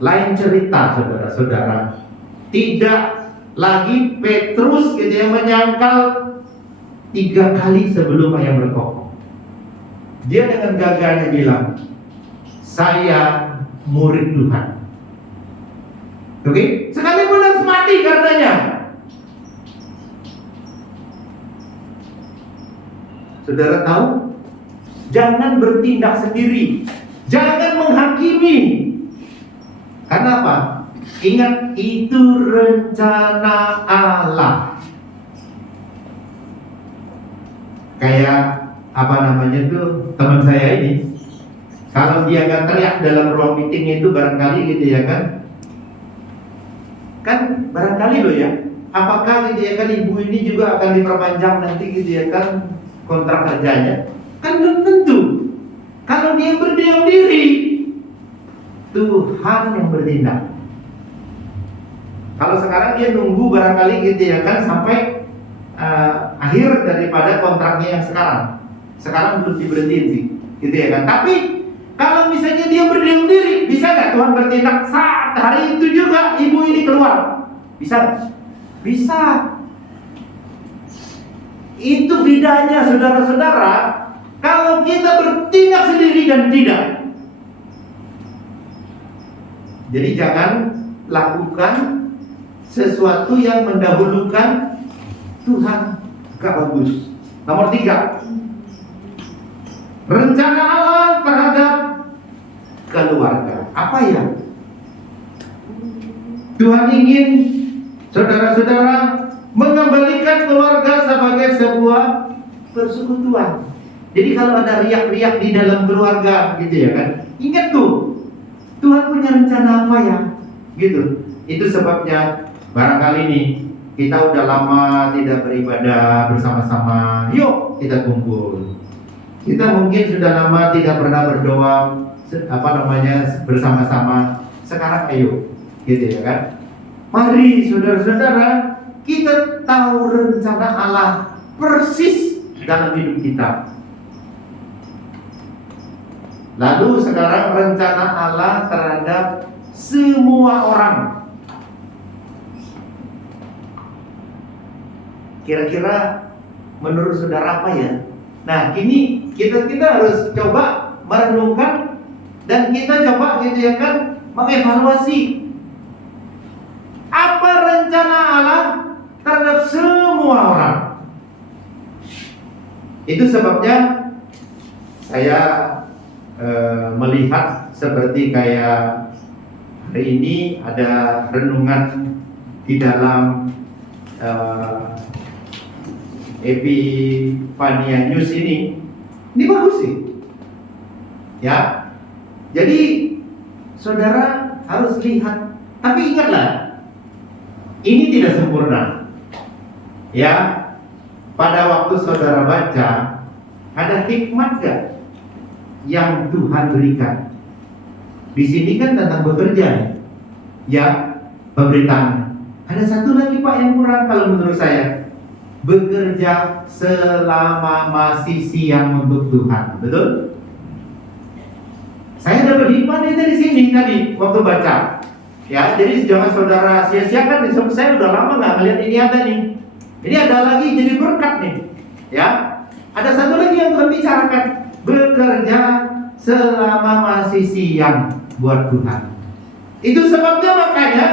lain cerita saudara-saudara. Tidak lagi Petrus gitu yang menyangkal 3 kali sebelum ayam berkokok. Dia dengan gagahnya bilang, saya murid Tuhan. Oke? Sekalipun harus mati karenanya. Saudara tahu? Jangan bertindak sendiri. Jangan menghakimi. Karena apa? Ingat, itu rencana Allah. Kayak apa namanya tuh teman saya ini, kalau dia nggak teriak dalam ruang meeting itu barangkali gitu ya kan barangkali loh ya, apakah gitu ya kan ibu ini juga akan diperpanjang nanti gitu ya kan kontrak kerjanya, kan belum tentu. Kalau dia berdiam diri, Tuhan yang bertindak. Kalau sekarang dia nunggu barangkali gitu ya kan sampai akhir daripada kontraknya yang sekarang. Sekarang belum diberhentiin sih, gitu ya kan? Tapi kalau misalnya dia berdiam diri, bisa nggak Tuhan bertindak saat hari itu juga ibu ini keluar? Bisa? Bisa. Itu bedanya saudara-saudara. Kalau kita bertindak sendiri dan tidak. Jadi jangan lakukan sesuatu yang mendahulukan Tuhan. Gak bagus. Nomor 3, rencana Allah terhadap keluarga. Apa ya? Tuhan ingin saudara-saudara mengembalikan keluarga sebagai sebuah persekutuan. Jadi kalau ada riak-riak di dalam keluarga, gitu ya kan? Ingat tuh, Tuhan punya rencana apa ya? Gitu. Itu sebabnya barangkali nih kita udah lama tidak beribadah bersama-sama. Yuk kita kumpul. Kita mungkin sudah lama tidak pernah berdoa bersama-sama. Sekarang ayo, gitu ya kan? Mari saudara-saudara, kita tahu rencana Allah persis dalam hidup kita. Lalu sekarang rencana Allah terhadap semua orang. Kira-kira menurut saudara apa ya? Nah, ini kita harus coba merenungkan dan kita coba gitu ya kan, mengevaluasi apa rencana Allah terhadap semua orang. Itu sebabnya saya melihat seperti kayak hari ini ada renungan di dalam Epifania News ini bagus sih, ya. Jadi saudara harus lihat, tapi ingatlah, ini tidak sempurna, ya. Pada waktu saudara baca, ada hikmat gak yang Tuhan berikan? Di sini kan tentang bekerja, ya, pemberitaan. Ada satu lagi Pak yang kurang kalau menurut saya. Bekerja selama masih siang untuk Tuhan, betul? Saya dapat hikmah dari sini tadi waktu baca, ya. Jadi jangan saudara sia-siakan. Saya udah lama nggak ngeliat ini ada nih. Ini ada lagi jadi berkat nih, ya. Ada satu lagi yang Tuhan bicarakan, bekerja selama masih siang buat Tuhan. Itu sebabnya makanya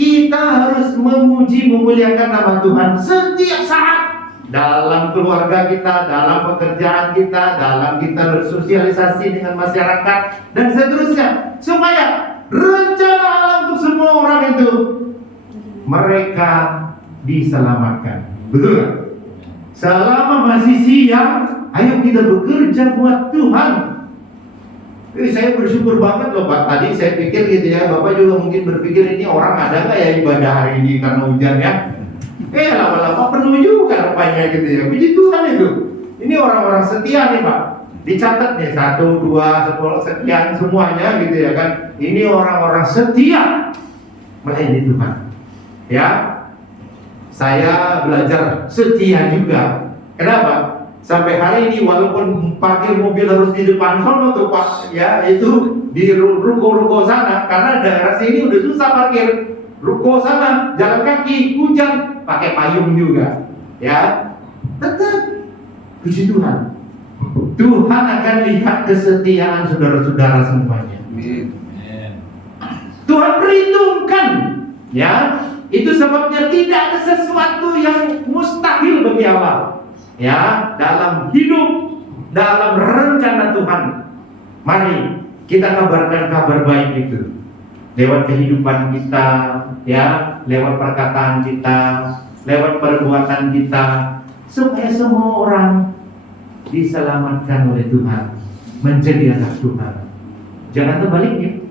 kita harus memuji, memuliakan nama Tuhan setiap saat dalam keluarga kita, dalam pekerjaan kita, dalam kita bersosialisasi dengan masyarakat dan seterusnya, supaya rencana Allah untuk semua orang itu mereka diselamatkan. Betul gak? Selama masih siang, ayo kita bekerja buat Tuhan. Saya bersyukur banget loh Pak. Tadi saya pikir gitu ya, Bapak juga mungkin berpikir ini orang ada nggak ya ibadah hari ini karena hujan ya. Lama-lama penuh juga rupanya gitu ya. Puji Tuhan itu. Ini orang-orang setia nih Pak. Dicatat nih 1, 2, 10 sekian semuanya gitu ya kan. Ini orang-orang setia melayani Tuhan. Ya. Saya belajar setia juga. Kenapa? Sampai hari ini walaupun parkir mobil harus di depan sono tuh Pak, ya itu di ruko-ruko sana, karena daerah sini udah susah parkir. Ruko sana jalan kaki, hujan, pakai payung juga, ya. Tetap puji Tuhan. Tuhan akan lihat kesetiaan saudara-saudara semuanya. Tuhan perhitungkan, ya. Itu sebabnya tidak ada sesuatu yang mustahil bagi Allah. Ya, dalam hidup, dalam rencana Tuhan. Mari kita kabarkan kabar baik itu lewat kehidupan kita, ya, lewat perkataan kita, lewat perbuatan kita, supaya semua orang diselamatkan oleh Tuhan, menjadi anak Tuhan. Jangan terbaliknya.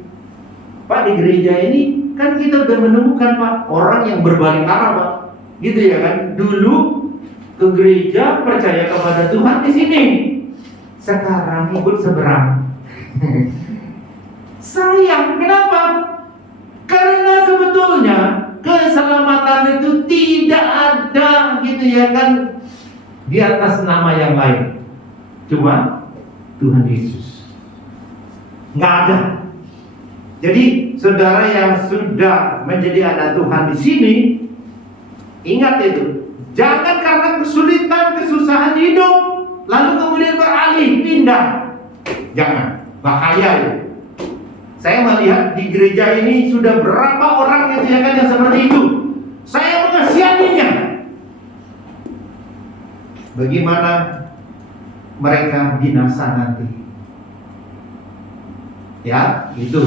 Pak, di gereja ini kan kita udah menemukan Pak orang yang berbalik arah Pak, gitu ya kan? Dulu ke gereja percaya kepada Tuhan di sini, sekarang ikut seberang. Sayang, kenapa? Karena sebetulnya keselamatan itu tidak ada gitu gitu ya kan di atas nama yang lain. Cuma Tuhan Yesus. Nggak ada. Jadi saudara yang sudah menjadi anak Tuhan di sini, ingat itu. Jangan karena kesulitan, kesusahan hidup lalu kemudian beralih, pindah. Jangan, bahaya itu. Saya melihat di gereja ini sudah berapa orang yang seperti itu. Saya mengasihaninya. Bagaimana mereka binasa nanti? Ya, itu.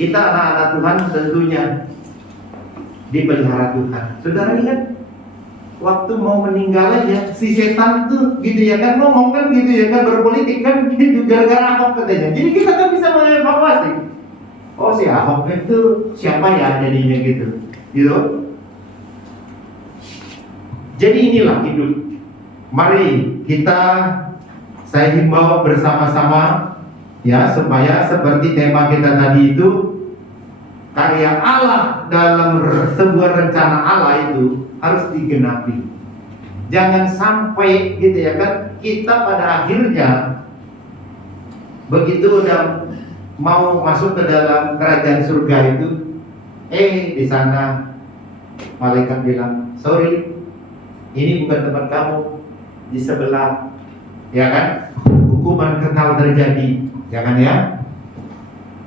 Kita anak-anak Tuhan tentunya dipelihara Tuhan. Saudara ingat waktu mau meninggal aja si setan tuh gitu ya kan ngomong kan gitu ya kan berpolitik kan gitu gara-gara Ahok katanya. Jadi kita kan bisa mengevaluasi. Oh si Ahok itu siapa ya jadinya gitu. Gitu. Jadi inilah hidup. Mari kita saya himbau bersama-sama ya supaya seperti tema kita tadi itu karya Allah dalam sebuah rencana Allah itu harus digenapi. Jangan sampai gitu ya kan kita pada akhirnya begitu udah mau masuk ke dalam kerajaan surga itu, di sana malaikat bilang, sorry, ini bukan tempat kamu, di sebelah, ya kan? Hukuman kekal terjadi, jangan ya.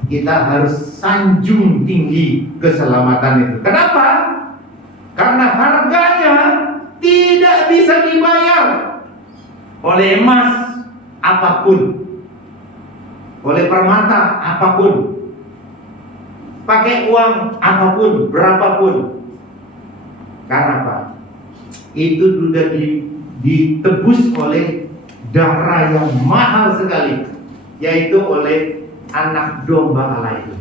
Kita harus sanjung tinggi keselamatan itu. Kenapa? Karena harganya tidak bisa dibayar oleh emas apapun, oleh permata apapun, pakai uang apapun, berapapun. Karena apa? Itu sudah ditebus oleh darah yang mahal sekali, yaitu oleh anak domba Allah itu.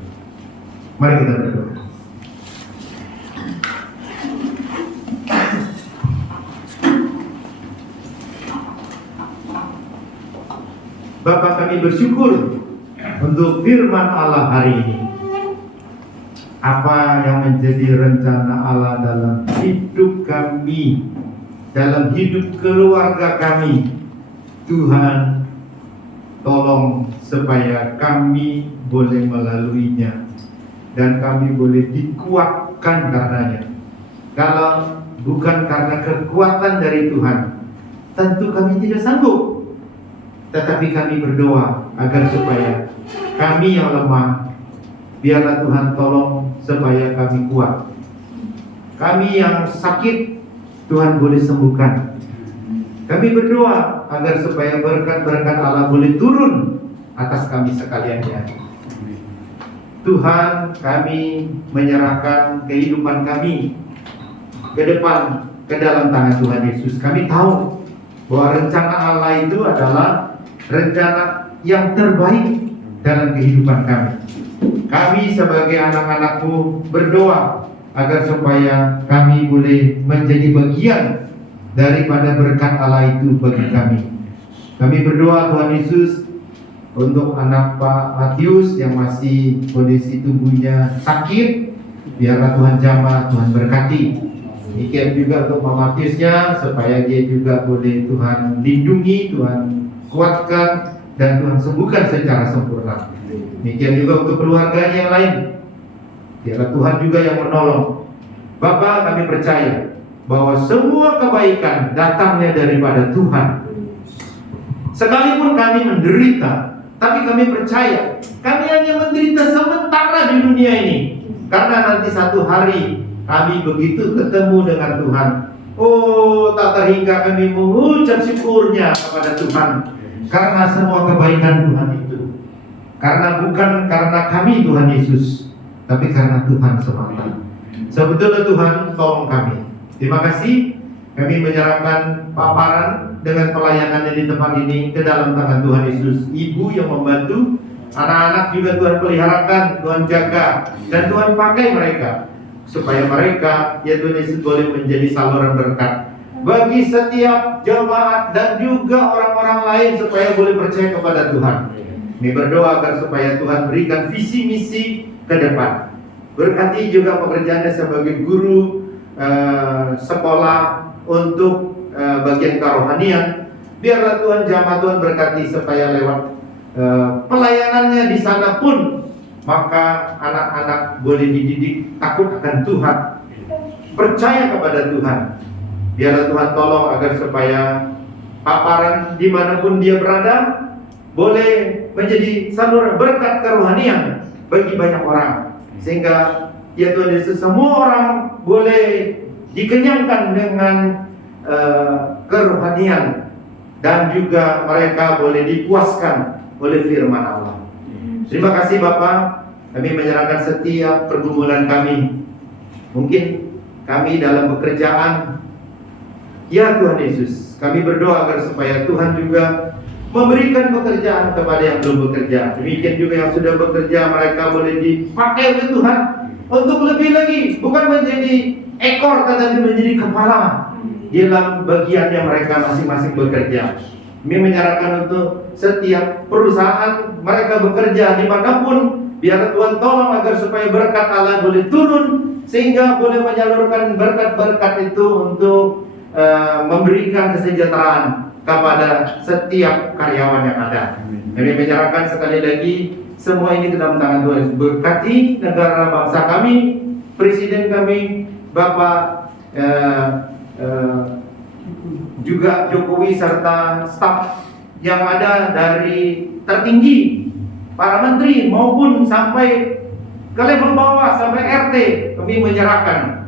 Mari kita berdoa. Bapa, kami bersyukur untuk firman Allah hari ini. Apa yang menjadi rencana Allah dalam hidup kami, dalam hidup keluarga kami, Tuhan tolong supaya kami boleh melaluinya dan kami boleh dikuatkan karenanya. Kalau bukan karena kekuatan dari Tuhan, tentu kami tidak sanggup. Tetapi kami berdoa agar supaya kami yang lemah, biarlah Tuhan tolong supaya kami kuat. Kami yang sakit, Tuhan boleh sembuhkan. Kami berdoa agar supaya berkat-berkat Allah boleh turun atas kami sekaliannya. Tuhan, kami menyerahkan kehidupan kami ke depan, ke dalam tangan Tuhan Yesus. Kami tahu bahwa rencana Allah itu adalah rencana yang terbaik dalam kehidupan kami. Kami sebagai anak-anak-Mu berdoa agar supaya kami boleh menjadi bagian daripada berkat Allah itu bagi kami. Kami berdoa Tuhan Yesus untuk anak Pak Matius yang masih kondisi tubuhnya sakit, biarlah Tuhan jamah, Tuhan berkati. Demikian juga untuk Pak Matiusnya supaya dia juga boleh Tuhan lindungi, Tuhan kuatkan dan Tuhan sembuhkan secara sempurna. Demikian juga untuk keluarganya yang lain, biarlah Tuhan juga yang menolong. Bapa, kami percaya bahwa semua kebaikan datangnya daripada Tuhan. Sekalipun kami menderita, tapi kami percaya kami hanya menderita sementara di dunia ini, karena nanti satu hari kami begitu ketemu dengan Tuhan, tak terhingga kami mengucap syukurnya kepada Tuhan karena semua kebaikan Tuhan itu. Karena bukan karena kami Tuhan Yesus, tapi karena Tuhan semata. Sebetulnya Tuhan tolong kami. Terima kasih. Kami menyerahkan paparan dengan pelayanannya di tempat ini ke dalam tangan Tuhan Yesus. Ibu yang membantu, anak-anak juga Tuhan peliharakan, Tuhan jaga, dan Tuhan pakai mereka supaya mereka, ya Tuhan Yesus, boleh menjadi saluran berkat bagi setiap jemaat dan juga orang-orang lain supaya boleh percaya kepada Tuhan. Kami berdoa agar supaya Tuhan berikan visi misi ke depan. Berkati juga pekerjaannya sebagai guru sekolah untuk bagian kerohanian. Biarlah Tuhan jamaah Tuhan berkati supaya lewat pelayanannya di sana pun maka anak-anak boleh dididik takut akan Tuhan, percaya kepada Tuhan. Biarlah Tuhan tolong agar supaya paparan dimanapun dia berada boleh menjadi saluran berkat kerohanian bagi banyak orang, sehingga ya Tuhan Yesus semua orang boleh dikenyangkan dengan kerohanian dan juga mereka boleh dipuaskan oleh firman Allah. Terima kasih Bapak, kami menyerahkan setiap pergumulan kami. Mungkin kami dalam pekerjaan, ya Tuhan Yesus, kami berdoa agar supaya Tuhan juga memberikan pekerjaan kepada yang belum bekerja. Demikian juga yang sudah bekerja, mereka boleh dipakai oleh Tuhan untuk lebih lagi, bukan menjadi ekor tetapi menjadi kepala dalam bagian yang mereka masing-masing bekerja. Kami menyerahkan untuk setiap perusahaan mereka bekerja dimanapun, biar Tuhan tolong agar supaya berkat Allah boleh turun, sehingga boleh menyalurkan berkat-berkat itu untuk memberikan kesejahteraan kepada setiap karyawan yang ada. Kami menyerahkan sekali lagi semua ini ke dalam tangan Tuhan. Berkati negara bangsa kami, presiden kami, Bapak juga Jokowi serta staf yang ada dari tertinggi, para menteri maupun sampai ke level bawah sampai RT, kami menyerahkan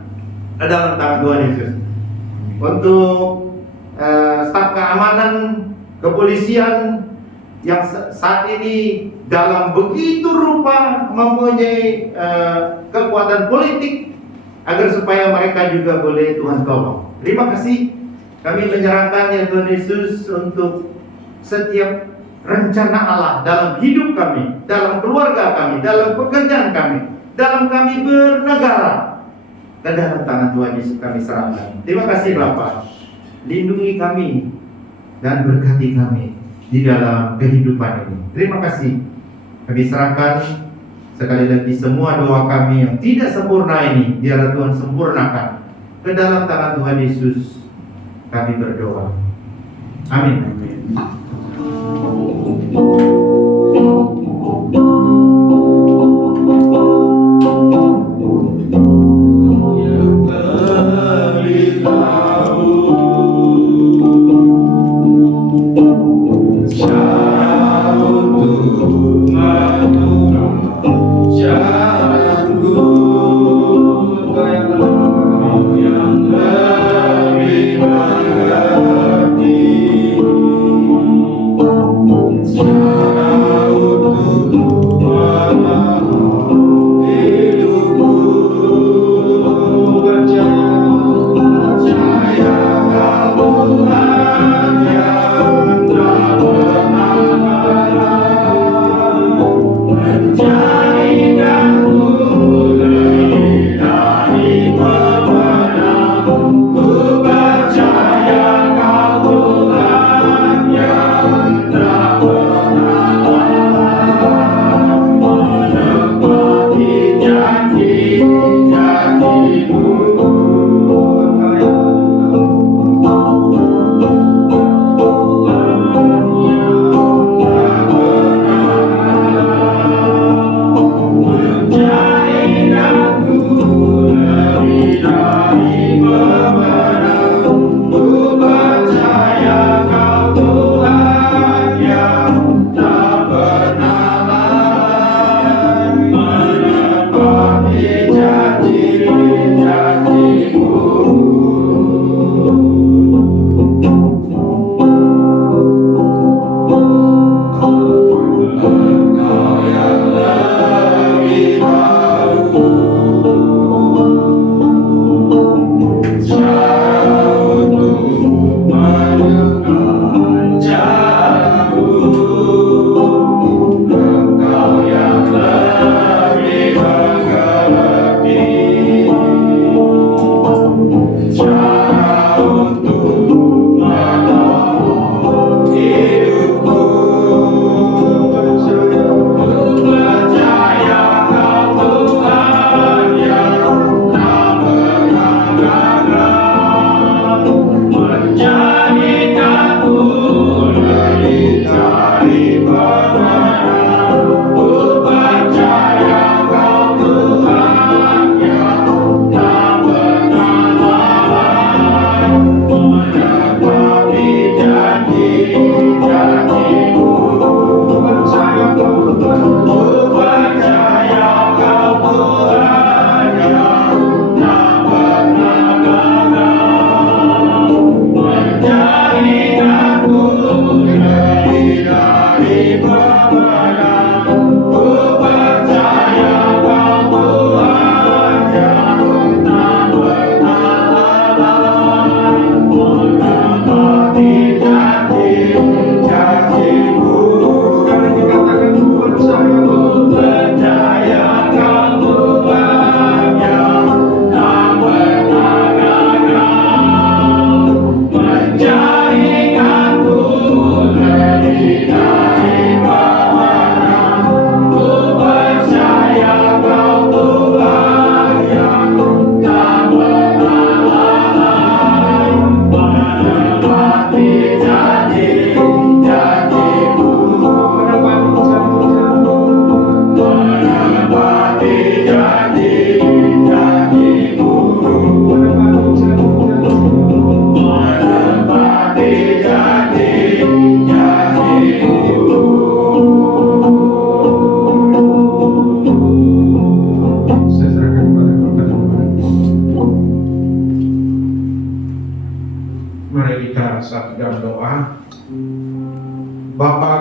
ke dalam tangan Tuhan Yesus. Untuk staf keamanan kepolisian yang saat ini dalam begitu rupa mempunyai kekuatan politik, agar supaya mereka juga boleh Tuhan tolong. Terima kasih. Kami menyerahkan ya Tuhan Yesus untuk setiap rencana Allah dalam hidup kami, dalam keluarga kami, dalam pekerjaan kami, dalam kami bernegara, dan dalam tangan Tuhan Yesus kami serahkan. Terima kasih Bapa. Lindungi kami dan berkati kami di dalam kehidupan ini. Terima kasih. Kami serahkan sekali lagi semua doa kami yang tidak sempurna ini, biar Tuhan sempurnakan. Ke dalam tangan Tuhan Yesus kami berdoa. Amin. Yang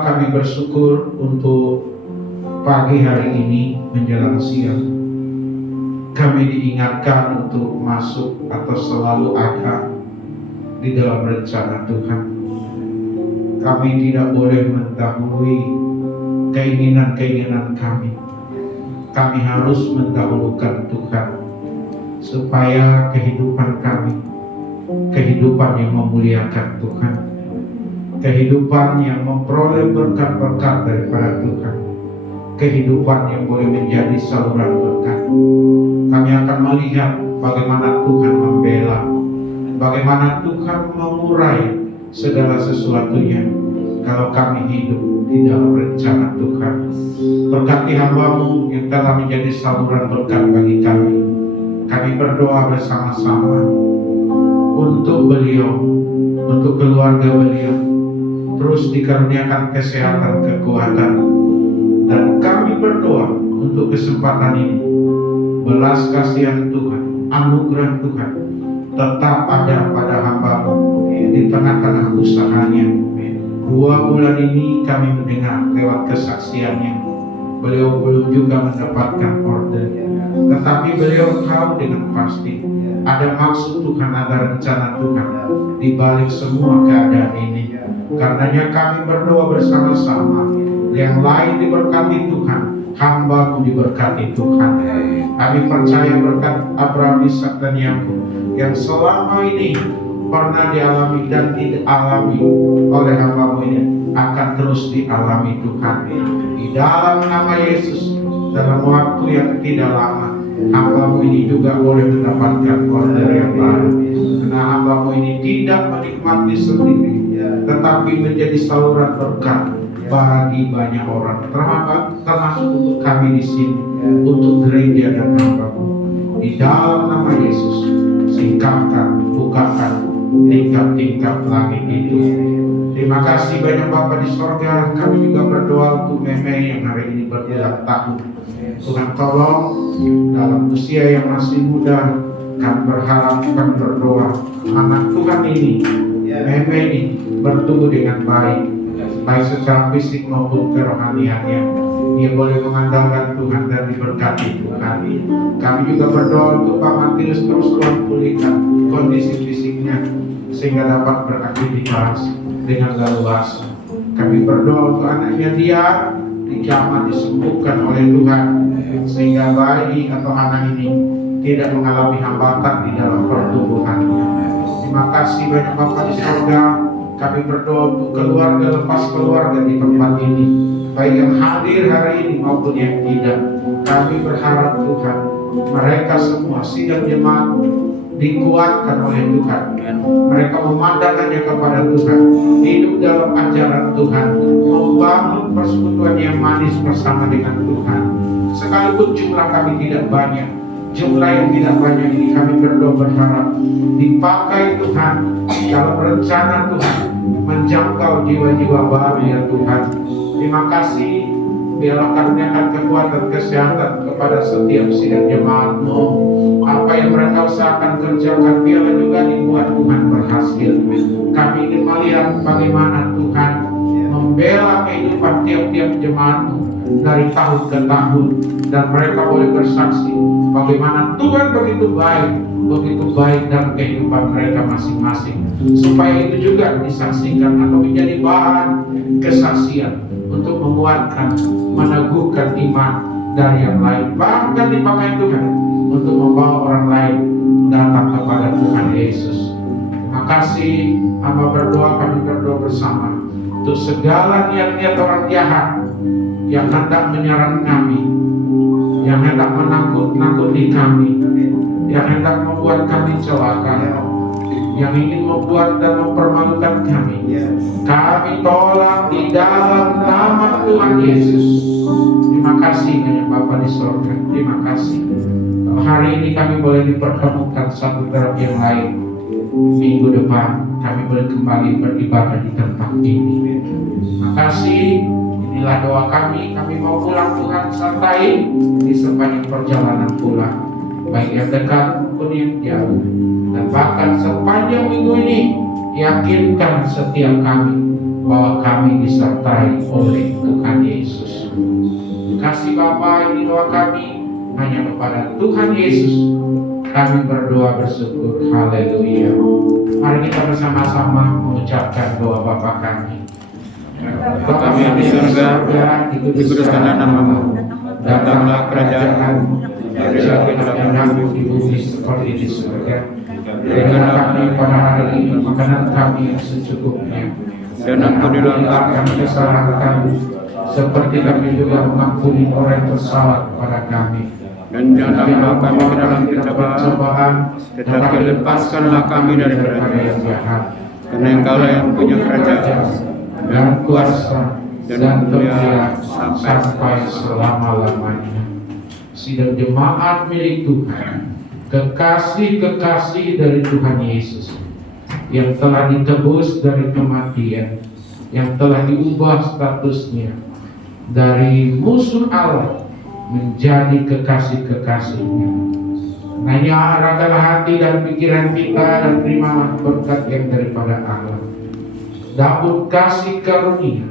Bapa, kami bersyukur untuk pagi hari ini menjelang siang. Kami diingatkan untuk masuk atau selalu ada di dalam rencana Tuhan. Kami tidak boleh mendahului keinginan-keinginan kami. Kami harus mendahulukan Tuhan supaya kehidupan kami, kehidupan yang memuliakan Tuhan, kehidupan yang memperoleh berkat-berkat daripada Tuhan, kehidupan yang boleh menjadi saluran berkat. Kami akan melihat bagaimana Tuhan membela, bagaimana Tuhan mengurai segala sesuatunya kalau kami hidup di dalam rencana Tuhan. Berkati hamba-Mu yang telah menjadi saluran berkat bagi kami. Kami berdoa bersama-sama untuk beliau, untuk keluarga beliau, terus dikaruniakan kesehatan, kekuatan. Dan kami berdoa untuk kesempatan ini, belas kasihan Tuhan, anugerah Tuhan tetap ada pada hamba-Mu di tengah-tengah usahanya. 2 bulan ini kami mendengar lewat kesaksiannya, beliau belum juga mendapatkan order, tetapi beliau tahu dengan pasti ada maksud Tuhan, ada rencana Tuhan di balik semua keadaan ini. Karenanya kami berdoa bersama-sama, yang lain diberkati Tuhan, hamba-Mu diberkati Tuhan. Kami percaya berkat Abraham, Ishak dan Yakub yang selama ini pernah dialami dan dialami oleh hamba-Mu ini akan terus dialami Tuhan. Di dalam nama Yesus, dalam waktu yang tidak lama, hamba-Mu ini juga boleh mendapatkan order yang baru. Karena hamba-Mu ini tidak menikmati sendiri, tetapi menjadi saluran berkat bagi banyak orang, termasuk untuk kami di sini, untuk gereja dan hamba-Mu. Di dalam nama Yesus, singkapkan, bukakan tingkap-tingkap langit itu. Terima kasih banyak Bapa di sorga. Kami juga berdoa untuk Meme yang hari ini berulang tahun. Tuhan tolong dalam usia yang masih muda, kami berharap, kami berdoa anak Tuhan ini, Meme ini bertumbuh dengan baik, baik secara fisik maupun kerohaniannya. Dia boleh mengandalkan Tuhan dan diberkati Tuhan. Kami juga berdoa untuk Pak Matius, terus Tuhan pulihkan kondisi fisiknya sehingga dapat beraktivitas dengan leluasa. Kami berdoa untuk anaknya dia dijamah, disembuhkan oleh Tuhan, sehingga bayi atau anak ini tidak mengalami hambatan di dalam pertumbuhannya. Terima kasih banyak Bapa di surga. Kami berdoa untuk keluarga, lepas keluarga di tempat ini, baik yang hadir hari ini maupun yang tidak. Kami berharap Tuhan, mereka semua sidang jemaat dikuatkan oleh Tuhan. Mereka memandangkannya kepada Tuhan, hidup dalam ajaran Tuhan, membangun persekutuan yang manis bersama dengan Tuhan. Sekalipun jumlah kami tidak banyak, jumlah yang tidak banyak ini kami berdoa berharap dipakai Tuhan dalam rencana Tuhan, menjangkau jiwa-jiwa baru ya Tuhan. Terima kasih, biarlah karuniakan kekuatan kesehatan kepada setiap sidang jemaat-Mu. Apa yang mereka usahakan kerjakan, biarlah juga dibuat Tuhan berhasil. Kami ingin melihat bagaimana Tuhan membela kehidupan tiap-tiap jemaat-Mu dari tahun ke tahun, dan mereka boleh bersaksi bagaimana Tuhan begitu baik dalam kehidupan mereka masing-masing, supaya itu juga disaksikan atau menjadi bahan kesaksian untuk menguatkan, meneguhkan iman dari yang lain, bahkan dipakai Tuhan untuk membawa orang lain datang kepada Tuhan Yesus. Terima kasih, hamba berdoa, kami berdoa bersama untuk segala niat-niat orang jahat yang hendak menyerang kami, yang hendak menakut-nakuti kami, yang hendak membuat kami celaka, yang ingin membuat dan mempermalukan kami. Kami tolak di dalam nama Tuhan Yesus. Terima kasih banyak Bapa di surga. Terima kasih. Hari ini kami boleh dipertemukan satu terhadap yang lain. Minggu depan kami boleh kembali beribadah di tempat ini. Terima kasih. Inilah doa kami. Kami mau pulang, Tuhan sertai di sepanjang perjalanan pulang, baik yang dekat maupun yang jauh. Dan bahkan sepanjang minggu ini, yakinkan setiap kami bahwa kami disertai oleh Tuhan Yesus. Kasih Bapa, ini doa kami hanya kepada Tuhan Yesus. Kami berdoa bersyukur. Haleluya. Mari kita bersama-sama mengucapkan doa Bapa kami. Bapa kami yang di surga, dikuduskanlah namamu, datanglah kerajaan-Mu, jadilah kehendakmu di bumi seperti di surga. Berikanlah kami pada hari ini makanan kami yang secukupnya, dan ampunilah kami kesalahan kami, seperti kami juga mengampuni orang yang bersalah kepada kami. Dan janganlah kami ke dalam pencobaan, tetapi lepaskanlah kami dari yang jahat. Karena Engkaulah yang punya kerajaan dan kuasa dan kemuliaan sampai selama-lamanya. Sidang jemaat milik Tuhan, kekasih-kekasih dari Tuhan Yesus yang telah ditebus dari kematian, yang telah diubah statusnya dari musuh Allah menjadi kekasih-kekasihnya. Hanya arahkanlah hati dan pikiran kita dan terimalah berkat yang daripada Allah. Dapat kasih karunia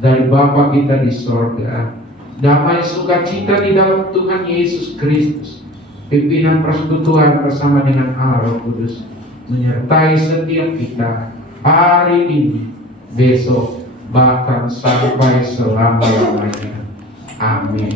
dari Bapa kita di sorga, damai sukacita di dalam Tuhan Yesus Kristus, pimpinan persekutuan bersama dengan Allah Roh Kudus menyertai setiap kita hari ini, besok, bahkan sampai selama-lamanya. Amin.